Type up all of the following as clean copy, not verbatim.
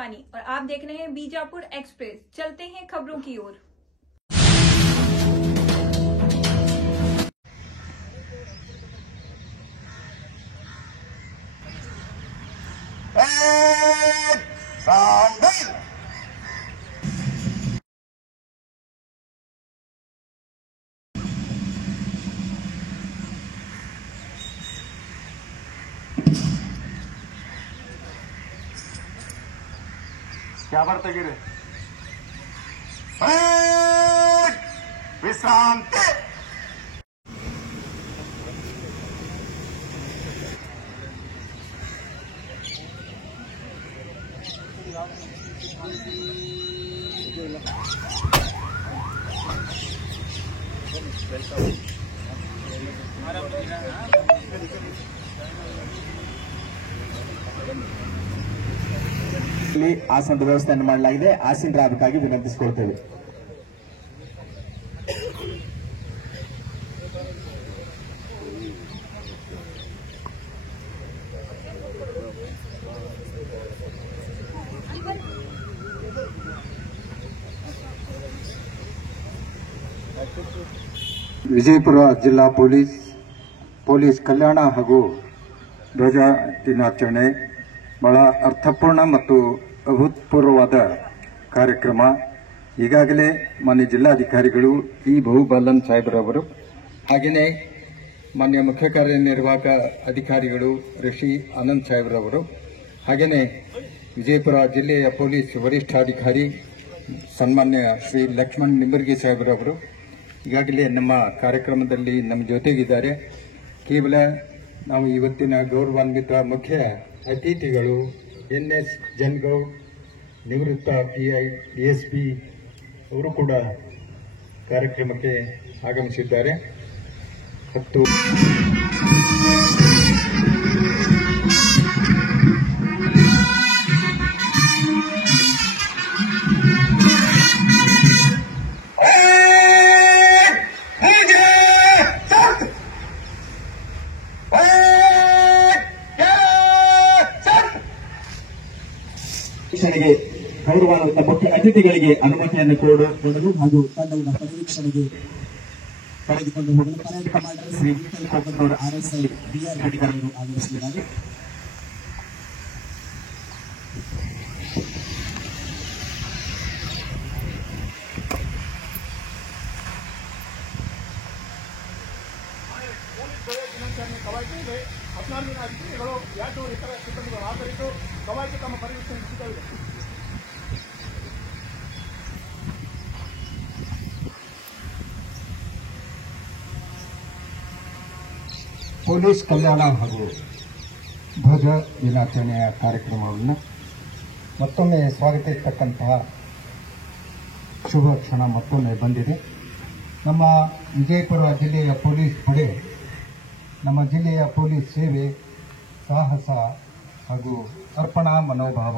शिवानी और आप देख रहे हैं बीजापुर एक्सप्रेस। चलते हैं खबरों की ओर। क्या बर्तगिरे विश्रांति ಆಸನದ ವ್ಯವಸ್ಥೆಯನ್ನು ಮಾಡಲಾಗಿದೆ. ಆಸೀನರಾಗಬೇಕಾಗಿ ವಿನಂತಿಸಿಕೊಳ್ತೇವೆ. ವಿಜಯಪುರ ಜಿಲ್ಲಾ ಪೊಲೀಸ್ ಕಲ್ಯಾಣ ಹಾಗೂ ಧ್ವಜ ದಿನಾಚರಣೆ ಬಹಳ ಅರ್ಥಪೂರ್ಣ ಮತ್ತು ಅಭೂತಪೂರ್ವವಾದ ಕಾರ್ಯಕ್ರಮ. ಈಗಾಗಲೇ ಮಾನ್ಯ ಜಿಲ್ಲಾಧಿಕಾರಿಗಳು ಇ ಬಹುಬಾಲನ್ ಸಾಹೇಬ್ರವರು, ಹಾಗೆಯೇ ಮಾನ್ಯ ಮುಖ್ಯ ಕಾರ್ಯನಿರ್ವಾಹಕ ಅಧಿಕಾರಿಗಳು ಋಷಿ ಆನಂದ್ ಸಾಹೇಬ್ರವರು, ಹಾಗೆಯೇ ವಿಜಯಪುರ ಜಿಲ್ಲೆಯ ಪೊಲೀಸ್ ವರಿಷ್ಠಾಧಿಕಾರಿ ಸನ್ಮಾನ್ಯ ಶ್ರೀ ಲಕ್ಷ್ಮಣ್ ನಿಂಬರ್ಗಿ ಸಾಹೇಬ್ರವರು ಈಗಾಗಲೇ ನಮ್ಮ ಕಾರ್ಯಕ್ರಮದಲ್ಲಿ ನಮ್ಮ ಜೊತೆಗಿದ್ದಾರೆ. ಕೇವಲ ನಾವು ಇವತ್ತಿನ ಗೌರವಾನ್ವಿತ ಮುಖ್ಯ ಅತಿಥಿಗಳು ಎನ್ಎಸ್ ಜನ್ಗೌಡ್, ನಿವೃತ್ತ PI DSP ಅವರು ಕೂಡ ಕಾರ್ಯಕ್ರಮಕ್ಕೆ ಆಗಮಿಸಿದ್ದಾರೆ. ಮತ್ತು ಗೌರವಾನ್ವಿತ ಮುಖ್ಯ ಅತಿಥಿಗಳಿಗೆ ಅನುಮತಿಯನ್ನು ಕೊಡಲು ಹಾಗೂ ತಂಡದ ಪರಿವೀಕ್ಷಣೆಗೆ ಕರೆದುಕೊಂಡು ಹೋಗಲು parade commander Shri Vittal Kokandur RSI BR ಅಧಿಕಾರಿಗಳು ಆಗಮಿಸಿದ್ದಾರೆ. ಪೊಲೀಸ್ ಕಲ್ಯಾಣ ಹಾಗೂ ಧ್ವಜ ದಿನಾಚರಣೆಯ ಕಾರ್ಯಕ್ರಮವನ್ನು ಮತ್ತೊಮ್ಮೆ ಸ್ವಾಗತಿಸತಕ್ಕಂತಹ ಶುಭ ಕ್ಷಣ ಮತ್ತೊಮ್ಮೆ ಬಂದಿದೆ. ನಮ್ಮ ವಿಜಯಪುರ ಜಿಲ್ಲೆಯ ಪೊಲೀಸ್ ಪಡೆ, ನಮ್ಮ ಜಿಲ್ಲೆಯ ಪೊಲೀಸ್ ಸೇವೆ, ಸಾಹಸ ಹಾಗೂ ಅರ್ಪಣಾ ಮನೋಭಾವ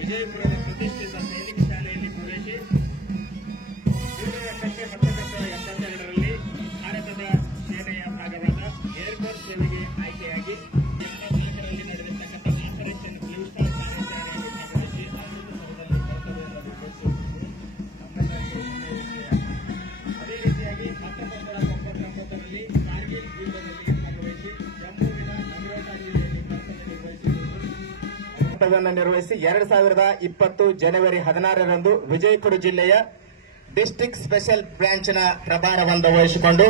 ವಿಜಯಪುರದ ಪ್ರತಿಷ್ಠಿತ ಸೈನಿಕ ಶಾಲೆಯಲ್ಲಿ ಪೂರೈಸಿ 1972ರಲ್ಲಿ ಭಾರತದ ಸೇನೆಯ ಭಾಗವಾದ ಏರ್ಫೋರ್ಸ್ ಸೇವೆಗೆ ಆಯ್ಕೆಯಾಗಿ 84ರಲ್ಲಿ ನಡೆದಿರ್ತಕ್ಕಂಥ ಆಪರೇಷನ್ ಬ್ಲೂ ಸ್ಟಾರ್ ಕಾರ್ಯಾಚರಣೆಯಲ್ಲಿ ಭಾಗವಹಿಸಿ ಅಮೃತಸರದಲ್ಲಿ ಕರ್ತವ್ಯವನ್ನು ನಿರ್ವಹಿಸಿದರು. ಅದೇ ರೀತಿಯಾಗಿ 1999ರಲ್ಲಿ ಕಾರ್ಗಿಲ್ ಯುದ್ಧದಲ್ಲಿ ಭಾಗವಹಿಸಿ ಜಮ್ಮುವಿನ ನಗರೋಟಾ ಜಿಲ್ಲೆಯಲ್ಲಿ ಕರ್ತವ್ಯ ನಿರ್ವಹಿಸಿ 2020 ಜನವರಿ 16ರಂದು ವಿಜಯಪುರ ಜಿಲ್ಲೆಯ ಡಿಸ್ಟ್ರಿಕ್ಟ್ ಸ್ಪೆಷಲ್ ಬ್ರಾಂಚ್ನ ಪ್ರಭಾರವನ್ನು ವಹಿಸಿಕೊಂಡು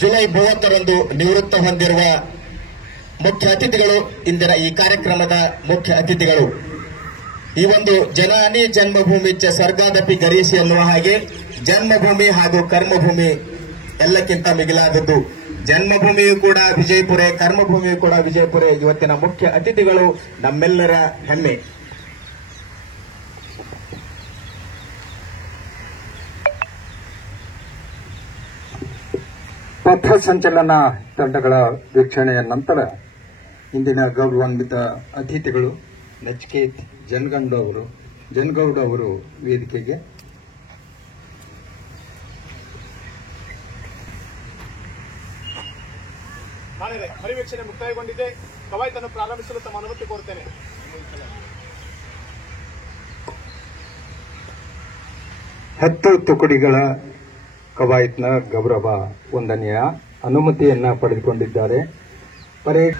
ಜುಲೈ 30ರಂದು ನಿವೃತ್ತ ಹೊಂದಿರುವ ಮುಖ್ಯ ಅತಿಥಿಗಳು ಇಂದಿನ ಈ ಕಾರ್ಯಕ್ರಮದ ಮುಖ್ಯ ಅತಿಥಿಗಳು. ಈ ಒಂದು ಜನನಿ ಜನ್ಮಭೂಮಿ ಚ ಸ್ವರ್ಗಾದಪಿ ಗರೀಶಿ ಎನ್ನುವ ಹಾಗೆ ಜನ್ಮಭೂಮಿ ಹಾಗೂ ಕರ್ಮಭೂಮಿ ಎಲ್ಲಕ್ಕಿಂತ ಮಿಗಿಲಾದದ್ದು. ಜನ್ಮಭೂಮಿಯು ಕೂಡ ವಿಜಯಪುರ, ಕರ್ಮಭೂಮಿಯು ಕೂಡ ವಿಜಯಪುರ. ಇವತ್ತಿನ ಮುಖ್ಯ ಅತಿಥಿಗಳು ನಮ್ಮೆಲ್ಲರ ಹೆಮ್ಮೆ. ಪಥ ಸಂಚಲನ ತಂಡಗಳ ವೀಕ್ಷಣೆಯ ನಂತರ ಇಂದಿನ ಗೌರವಾನ್ವಿತ ಅತಿಥಿಗಳು ನಚಿಕೇತ್ ಜನಗೌಡ ಅವರು ವೇದಿಕೆಗೆ. ಪರಿವೀಕ್ಷಣೆ ಮುಕ್ತಾಯಗೊಂಡಿದೆ. ಕವಾಯತನ್ನು ಪ್ರಾರಂಭಿಸಲು ತಮ್ಮ ಅನುಮತಿ ಕೋರುತ್ತೇನೆ. ಹತ್ತು ತುಕಡಿಗಳ ಕವಾಯತ್ನ ಗೌರವ ವಂದನೆಯ ಅನುಮತಿಯನ್ನ ಪಡೆದುಕೊಂಡಿದ್ದಾರೆ. ಪರೇಡ್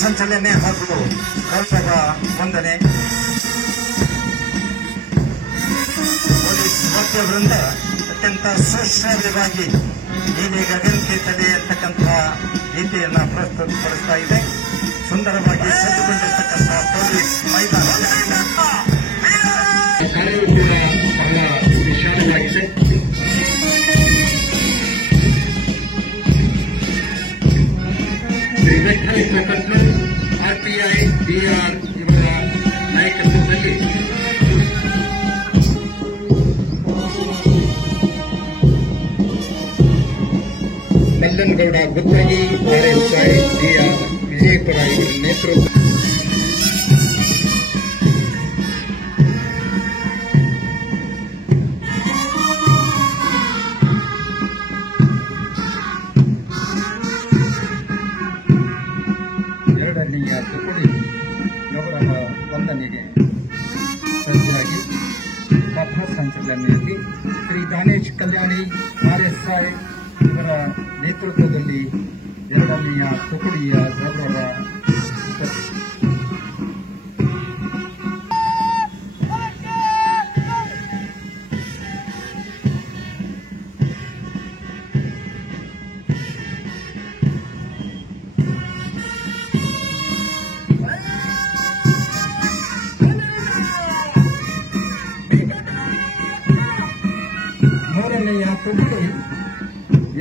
ಸಂಚಲನೆ ಹಾಗೂ ಗೌರವ ವಂದನೆ. ಪೊಲೀಸ್ ವರ್ಗವೃಂದ ಅತ್ಯಂತ ಸುಶ್ರಾವ್ಯವಾಗಿ ನೀಲಿ ಗಗನಕ್ಕೆ ತಲೆ ಎತ್ತಕ್ಕಂತಹ ಗೀತೆಯನ್ನು ಪ್ರಸ್ತುತಪಡಿಸ್ತಾ ಇದೆ. ಸುಂದರವಾಗಿ ಸಜ್ಜುಗೊಂಡಿರ್ತಕ್ಕಂಥ ಪೊಲೀಸ್ ಮೈದಾನ ಕಾರ್ಯವೂ ಕೂಡ ಬಹಳ ವಿಶಾಲವಾಗಿದೆ. ಶ್ರೀ ವೆಂಕಟೇಶ್ ಪ್ರಕಟಣೆ ಆರ್ಪಿಐ ಬಿಆರ್ ಇವರ ನಾಯಕತ್ವದಲ್ಲಿ ಮಲ್ಲನಗೌಡ ಗುತ್ತಗಿ ಆರ್ಎಸ್ಐ ಬಿಆರ್ ವಿಜಯಪುರ ಇವರ ನೇತೃತ್ವ ಎರಡನೆಯ ತುಕಡಿ ಗೌರವ ವಂದನೆಗೆ ಸಜ್ಜಾಗಿ ಪಥ ಸಂಚಲನೆಯಲ್ಲಿ ಶ್ರೀ ದಾನೇಶ್ ಕಲ್ಯಾಣಿ ಆರ್ಎಸ್ಐ ಇವರ ನೇತೃತ್ವದಲ್ಲಿ ಎರಡನೆಯ ತುಕಡಿಯ ಗೌರವ ಮೂರನೆಯ ತುಕಡಿ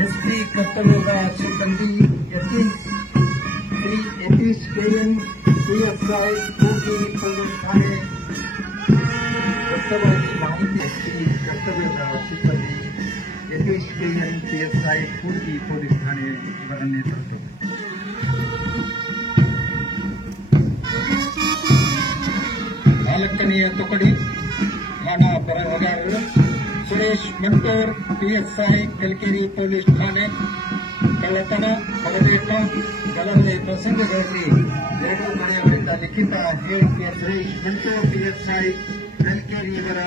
ಎಸ್ಪಿ ಕರ್ತವ್ಯದ ಸಿಬ್ಬಂದಿ ಶ್ರೀ ಯತೀಶ್ ಕೆಎನ್ ಪಿಎಸ್ಐ ಕೂಗಿ ಪೊಲೀಸ್ ಠಾಣೆ. ವಾಸ್ತವವಾಗಿ ಮಾಹಿತಿ ಶ್ರೀ ಕರ್ತವ್ಯದ ಸಿಬ್ಬಂದಿ ಯತೀಶ್ ಕೆಎನ್ ಪಿಎಸ್ಐ ಕೂಗಿ ಪೊಲೀಸ್ ಠಾಣೆ ಇವರ ನೇತೃತ್ವ. ನಾಲ್ಕನೆಯ ತುಕಡಿ ಠಾಣಾ ಬರಹಗಾರರು ಸುರೇಶ್ ಮಂಟೂರ್ ಪಿಎಸ್ಐ ಕಲ್ಕೇರಿ ಪೊಲೀಸ್ ಠಾಣೆ. ಕಳ್ಳತನ, ಹೊಡೆದಾಟ, ಗಲಭೆ ಪ್ರಸಂಗಗಳಲ್ಲಿ ಎರಡೂ ನಡೆಯಲಿದ್ದ ಲಿಖಿತ ಹೇಳಿಕೆ ಸುರೇಶ್ ಮಂಟೂರ್ ಪಿಎಸ್ಐ ಕಲ್ಕೇರಿ ಇವರ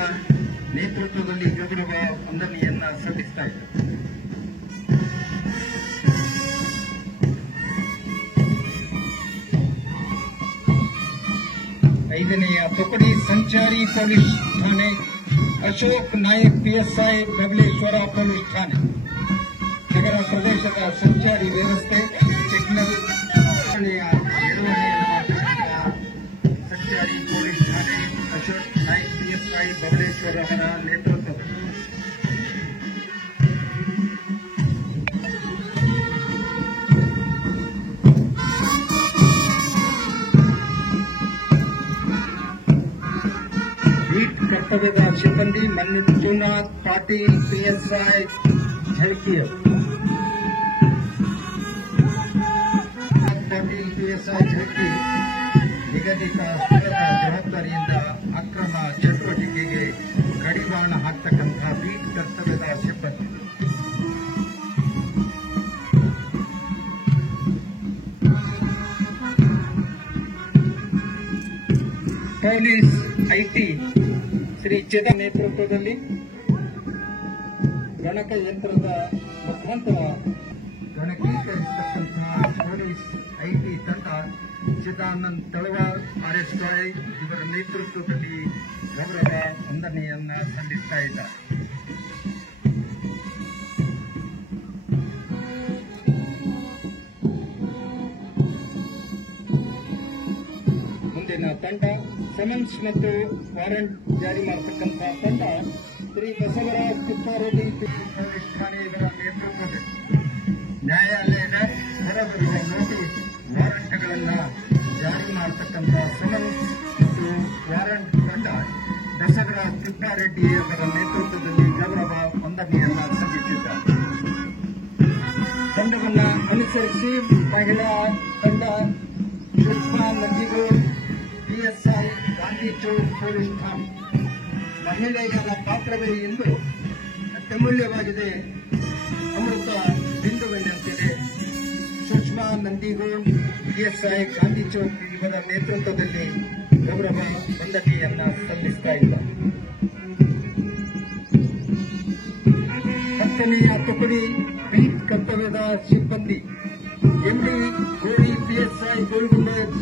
ನೇತೃತ್ವದಲ್ಲಿ ಗೌರವ ವಂದನೆಯನ್ನ ಸಲ್ಲಿಸ್ತಾ ಇದ್ದಾರೆ. ಐದನೆಯ ತುಕಡಿ ಸಂಚಾರಿ ಪೊಲೀಸ್ ಠಾಣೆ ಅಶೋಕ್ ನಾಯಕ್ ಪಿಎಸ್ಐ ಬಬಲೇಶ್ವರ ಪೊಲೀಸ್ ಠಾಣೆ. ನಗರ ಪ್ರದೇಶದ ಸಂಚಾರಿ ವ್ಯವಸ್ಥೆ ಸಿಗ್ನಲ್ ನಿರ್ವಹಣೆಯನ್ನು ಸಂಚಾರಿ ಪೊಲೀಸ್ ಠಾಣೆ ಅಶೋಕ್ ನಾಯಕ್ ಪಿಎಸ್ಐ ಬಬಲೇಶ್ವರ ಅವರ ನೇತೃತ್ವ. ಬೀಟ್ ಕರ್ತವ್ಯದ ಸಿಬ್ಬಂದಿ ಮಂಜುನಾಥ್ ಪಾಟೀಲ್ ಪಿಎಸ್ಐ ಝಳಕಿಯರ್. ಪಾಟೀಲ್ ಪಿಎಸ್ಐ ಝಳಕಿ ನಿಗದಿತ ಸ್ಥಳದ ಜವಾಬ್ದಾರಿಯಿಂದ ಅಕ್ರಮ ಚಟುವಟಿಕೆಗೆ ಕಡಿವಾಣ ಹಾಕ್ತಕ್ಕಂಥ ಬೀಟ್ ಕರ್ತವ್ಯದ ಸಿಬ್ಬಂದಿ. ಪೊಲೀಸ್ ಐಟಿ ಶ್ರೀ ಚೇತನ್ ನೇತೃತ್ವದಲ್ಲಿ ಗಣಕ ಯಂತ್ರದ ಮುಖಾಂತರ ಗಣಕೀಕರಿಸತಕ್ಕಂತಹ ಪೊಲೀಸ್ ಐಟಿ ತಂಡ ಚಿದಾನಂದ್ ತಳವಾರ್ RSI ಇವರ ನೇತೃತ್ವದಲ್ಲಿ ಗೌರವ ವಂದನೆಯನ್ನ ಸಲ್ಲಿಸ್ತಾ ಇದ್ದಾರೆ. ಮುಂದಿನ ತಂಡ ಸಮನ್ಸ್ ಮತ್ತು ವಾರೆಂಟ್ ಜಾರಿ ಮಾಡತಕ್ಕಂಥ ತಂಡ ಶ್ರೀ ಬಸವರಾಜ್ ತಿಪ್ಪಾರೆಡ್ಡಿ ಪೊಲೀಸ್ ಠಾಣೆ ಇವರ ನೇತೃತ್ವದಲ್ಲಿ ನ್ಯಾಯಾಲಯದ ಹೊರಬರುವ ನೋಟಿಸ್ ವಾರಂಟ್ಗಳನ್ನು ಜಾರಿ ಮಾಡತಕ್ಕಂಥ ಸಮನ್ಸ್ ಮತ್ತು ವಾರೆಂಟ್ ತಂಡ ಬಸವರಾಜ್ ತಿಪ್ಪಾರೆಡ್ಡಿ ಅವರ ನೇತೃತ್ವದಲ್ಲಿ ಗೌರವ ವಂದನೆಯನ್ನ ಸಲ್ಲಿಸಿದ್ದಾರೆ. ತಂಡವನ್ನು ಅನುಸರಿಸಿ ಮಹಿಳಾ ತಂಡ ಸುಷ್ಮಾ ನಂದಿಗೋಳ್ PSI ಗಾಂಧಿ ಚೌಕ್ ಪೊಲೀಸ್ ಠಾಣೆ. ಮಹಿಳೆಯರ ಪಾತ್ರವೇ ಎಂದು ಅತ್ಯಮೂಲ್ಯವಾಗಿದೆ, ಅಮೃತ ಬಿಂದುವಿನಂತಿದೆ. ಸುಷ್ಮಾ ನಂದಿಗೋಳ್ PSI ಗಾಂಧಿ ಚೌಕ್ ಇವರ ನೇತೃತ್ವದಲ್ಲಿ ಗೌರವ ವಂದನೆಯನ್ನ ಸಲ್ಲಿಸ್ತಾ ಇದ್ದಾರೆ. 10ನೇ ತುಕಡಿ ಬೀಟ್ ಕರ್ತವ್ಯದ ಸಿಬ್ಬಂದಿ MD ಗೋರಿ PSI ಗೋಲ್ಗುಂಡೇಜ್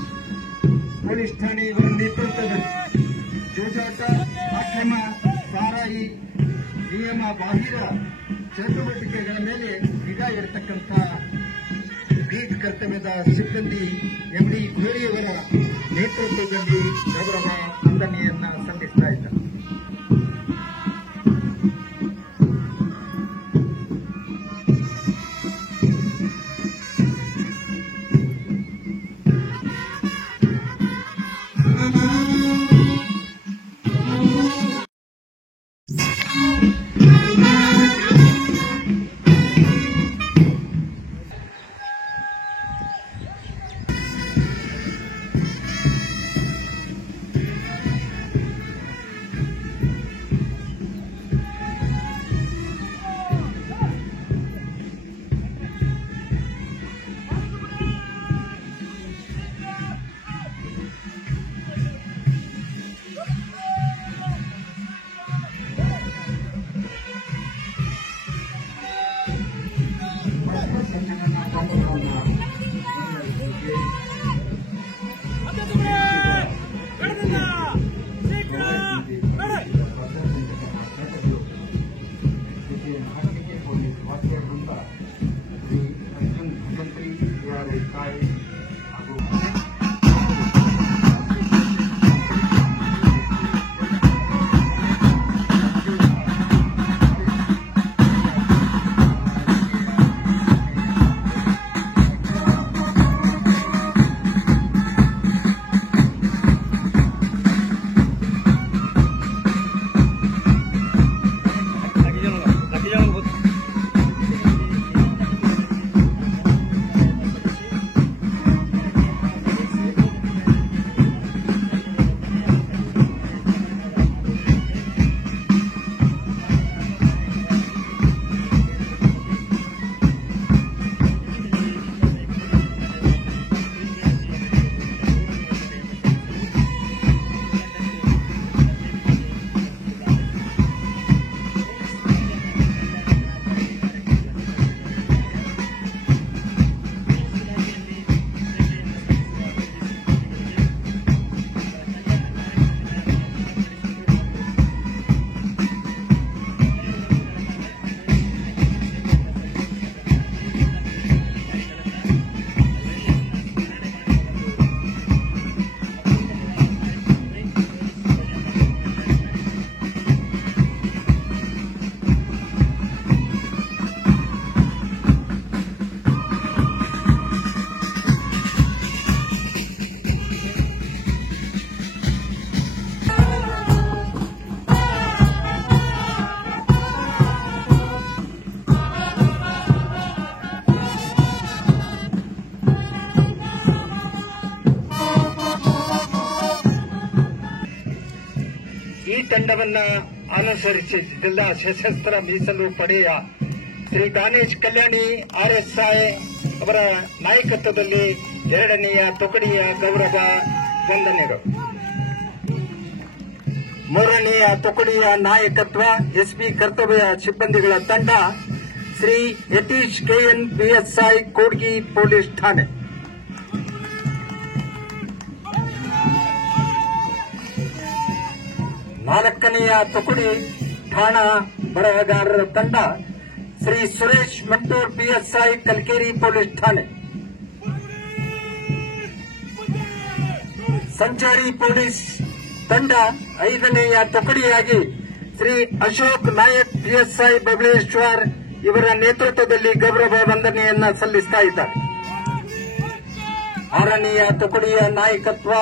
ಪೊಲೀಸ್ ಠಾಣೆ ಇವರ ನೇತೃತ್ವದಲ್ಲಿ ಜೂಜಾಟ, ಅಕ್ರಮ, ಸಾರಾಯಿ, ನಿಯಮ ಬಾಹಿರ ಚಟುವಟಿಕೆಗಳ ಮೇಲೆ ನಿಗಾ ಇರತಕ್ಕಂಥ ಬೀಟ್ ಕರ್ತವ್ಯದ ಸಿಬ್ಬಂದಿ MD ಗೋರಿಯವರ ನೇತೃತ್ವದಲ್ಲಿ ಗೌರವ ವಂದನೆಯನ್ನ ಸಲ್ಲಿಸ್ತಾ ಇದ್ದಾರೆ. ಈ ತಂಡವನ್ನ ಅನುಸರಿಸಿ ಜಿಲ್ಲಾ ಸಶಸ್ತ್ರ ಮೀಸಲು ಪಡೆಯ ಶ್ರೀ ದಾನೇಶ್ ಕಲ್ಯಾಣಿ RSI ಅವರ ನಾಯಕತ್ವದಲ್ಲಿ 2ನೇಯ ತುಕಡಿಯ ಗೌರವ ವಂದನೆಗಳು. 3ನೇಯ ತುಕಡಿಯ ನಾಯಕತ್ವ SP ಕರ್ತವ್ಯ ಸಿಬ್ಬಂದಿಗಳ ತಂಡ Shri Yatish KN PSI Kudgi police ಠಾಣೆ. 4ನೆಯ ತುಕಡಿ ಠಾಣಾ ಬರಹಗಾರರ ತಂಡ ಶ್ರೀ ಸುರೇಶ್ ಮಟ್ಟೂರ್ ಪಿಎಸ್ಐ ಕಲ್ಕೇರಿ ಪೊಲೀಸ್ ಠಾಣೆ, ಸಂಚಾರಿ ಪೊಲೀಸ್ ತಂಡ 5ನೆಯ ತುಕಡಿಯಾಗಿ ಶ್ರೀ ಅಶೋಕ್ ನಾಯಕ್ ಪಿಎಸ್ಐ ಬಬಲೇಶ್ವರ್ ಇವರ ನೇತೃತ್ವದಲ್ಲಿ ಗೌರವ ವಂದನೆಯನ್ನ ಸಲ್ಲಿಸ್ತಾ ಇದ್ದಾರೆ. 6ನೆಯ ತುಕಡಿಯ ನಾಯಕತ್ವ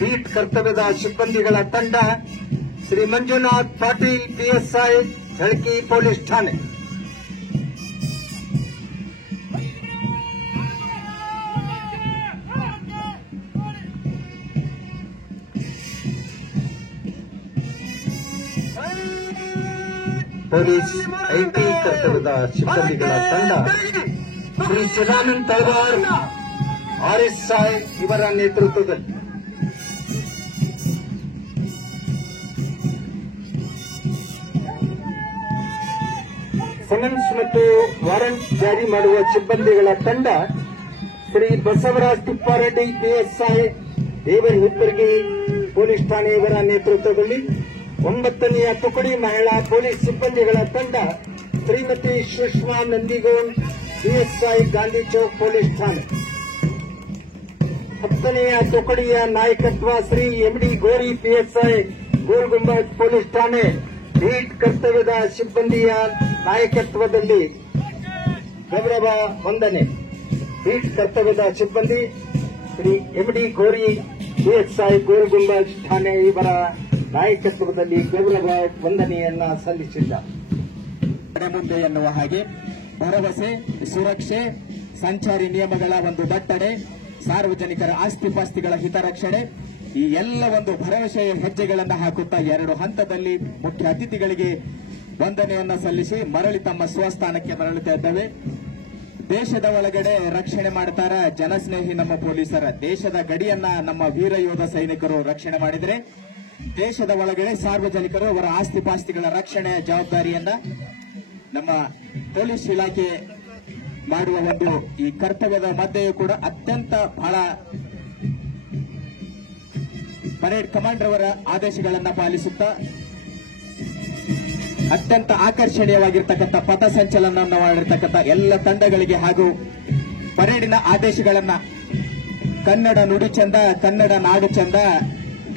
ಬೀಟ್ ಕರ್ತವ್ಯದ ಸಿಬ್ಬಂದಿಗಳ ತಂಡ ಶ್ರೀ ಮಂಜುನಾಥ್ ಪಾಟೀಲ್ ಪಿಎಸ್ಐ ಹೆಳ್ಕಿ ಪೊಲೀಸ್ ಠಾಣೆ, ಪೊಲೀಸ್ ಐಟಿ ಕರ್ತವ್ಯದ ಸಿಬ್ಬಂದಿಗಳ ತಂಡ ಶ್ರೀ ಸದಾನಂದ್ ತಳವಾರ್ ಆರ್ಎಸ್ಐ ಇವರ ನೇತೃತ್ವದಲ್ಲಿ ಸಮನ್ಸ್ ಮತ್ತು ವಾರಂಟ್ ಜಾರಿ ಮಾಡುವ ಸಿಬ್ಬಂದಿಗಳ ತಂಡ ಶ್ರೀ ಬಸವರಾಜ್ ತಿಪ್ಪಾರೆಡ್ಡಿ ಪಿಎಸ್ಐ ದೇವರಹಿಪ್ಪರ್ಗಿ ಪೊಲೀಸ್ ಠಾಣೆ ಇವರ ನೇತೃತ್ವದಲ್ಲಿ 9ನೆಯ ತುಕಡಿ ಮಹಿಳಾ ಪೊಲೀಸ್ ಸಿಬ್ಬಂದಿಗಳ ತಂಡ ಶ್ರೀಮತಿ ಸುಷ್ಮಾ ನಂದಿಗೋನ್ ಪಿಎಸ್ಐ ಗಾಂಧಿ ಚೌಕ್ ಪೊಲೀಸ್ ಠಾಣೆ, 10ನೆಯ ತುಕಡಿಯ ನಾಯಕತ್ವ Shri MD Gori PSI Golgumbaz police ಠಾಣೆ ಬೀಟ್ ಕರ್ತವ್ಯದ ಸಿಬ್ಬಂದಿಯ ನಾಯಕತ್ವದಲ್ಲಿ ಗೌರವ ವಂದನೆ. ಬೀಟ್ ಕರ್ತವ್ಯದ ಸಿಬ್ಬಂದಿ ಶ್ರೀ ಎಂಡಿ ಗೋರಿ ಪಿಎಸ್ಐ ಗೋಲ್ಗುಂಬಜ್ ಠಾಣೆ ಇವರ ನಾಯಕತ್ವದಲ್ಲಿ ಗೌರವ ವಂದನೆಯನ್ನ ಸಲ್ಲಿಸಿದ್ದ. ಮುಂದೆ ಎನ್ನುವ ಹಾಗೆ ಭರವಸೆ, ಸುರಕ್ಷೆ, ಸಂಚಾರಿ ನಿಯಮಗಳ ಒಂದು ದಟ್ಟಣೆ, ಸಾರ್ವಜನಿಕರ ಆಸ್ತಿಪಾಸ್ತಿಗಳ ಹಿತರಕ್ಷಣೆ, ಈ ಎಲ್ಲ ಒಂದು ಭರವಸೆಯ ಹೆಜ್ಜೆಗಳನ್ನು ಹಾಕುತ್ತಾ 2 ಹಂತದಲ್ಲಿ ಮುಖ್ಯ ಅತಿಥಿಗಳಿಗೆ ವಂದನೆಯನ್ನ ಸಲ್ಲಿಸಿ ಮರಳಿ ತಮ್ಮ ಸ್ವಸ್ಥಾನಕ್ಕೆ ಮರಳುತ್ತಾ ಇದ್ದಾವೆ. ದೇಶದ ಒಳಗಡೆ ರಕ್ಷಣೆ ಮಾಡ್ತಾರ ಜನಸ್ನೇಹಿ ನಮ್ಮ ಪೊಲೀಸರ. ದೇಶದ ಗಡಿಯನ್ನ ನಮ್ಮ ವೀರ ಯೋಧ ಸೈನಿಕರು ರಕ್ಷಣೆ ಮಾಡಿದರೆ, ದೇಶದ ಒಳಗಡೆ ಸಾರ್ವಜನಿಕರು ಅವರ ಆಸ್ತಿಪಾಸ್ತಿಗಳ ರಕ್ಷಣೆಯ ಜವಾಬ್ದಾರಿಯನ್ನ ನಮ್ಮ ಪೊಲೀಸ್ ಇಲಾಖೆ ಮಾಡುವ ಒಂದು ಈ ಕರ್ತವ್ಯದ ಮಧ್ಯೆಯೂ ಕೂಡ ಅತ್ಯಂತ ಬಹಳ ಪರೇಡ್ ಕಮಾಂಡರ್ ಅವರ ಆದೇಶಗಳನ್ನು ಪಾಲಿಸುತ್ತಾ ಅತ್ಯಂತ ಆಕರ್ಷಣೀಯವಾಗಿರ್ತಕ್ಕಂಥ ಪಥಸಂಚಲನವನ್ನು ಮಾಡಿರ್ತಕ್ಕಂಥ ಎಲ್ಲ ತಂಡಗಳಿಗೆ ಹಾಗೂ ಪರೇಡಿನ ಆದೇಶಗಳನ್ನ ಕನ್ನಡ ನುಡಿ ಚಂದ, ಕನ್ನಡ ನಾಡು ಚಂದ,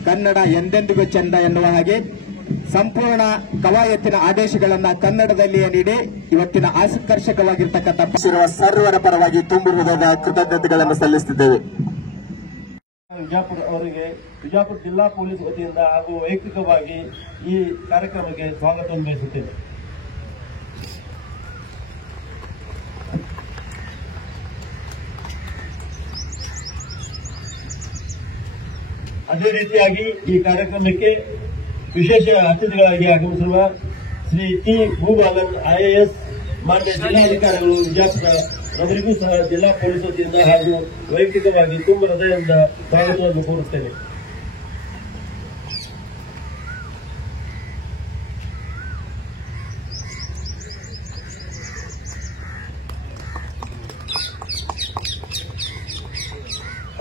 ಕನ್ನಡ ಎಂದೆಂದಿಗೂ ಚಂದ ಎನ್ನುವ ಹಾಗೆ ಸಂಪೂರ್ಣ ಕವಾಯತಿನ ಆದೇಶಗಳನ್ನ ಕನ್ನಡದಲ್ಲಿಯೇ ನೀಡಿ ಇವತ್ತಿನ ಆಕರ್ಷಕವಾಗಿರ್ತಕ್ಕಂಥ ಸರ್ವರ ಪರವಾಗಿ ತುಂಬು ಹೃದಯದ ಕೃತಜ್ಞತೆಗಳನ್ನು ಸಲ್ಲಿಸುತ್ತಿದ್ದೇವೆ. ವಿಜಯಪುರ ಅವರಿಗೆ ವಿಜಯಪುರ ಜಿಲ್ಲಾ ಪೊಲೀಸ್ ವತಿಯಿಂದ ಹಾಗೂ ವೈಯಕ್ತಿಕವಾಗಿ ಈ ಕಾರ್ಯಕ್ರಮಕ್ಕೆ ಸ್ವಾಗತವನ್ನು ಬಯಸುತ್ತೇನೆ. ಅದೇ ರೀತಿಯಾಗಿ ಈ ಕಾರ್ಯಕ್ರಮಕ್ಕೆ ವಿಶೇಷ ಅತಿಥಿಗಳಾಗಿ ಆಗಮಿಸಿರುವ ಶ್ರೀ ಟಿ ಭೂಬಾಲನ್ ಐಎಎಸ್ ಮಾನ್ಯ ಜಿಲ್ಲಾಧಿಕಾರಿಗಳು ವಿಜಯಪುರ ಅವರಿಗೂ ಸಹ ಜಿಲ್ಲಾ ಪೊಲೀಸ್ ವತಿಯಿಂದ ಹಾಗೂ ವೈಯಕ್ತಿಕವಾಗಿ ತುಂಬ ಹೃದಯದಿಂದ ಸ್ವಾಗತವನ್ನು ಕೋರುತ್ತೇನೆ.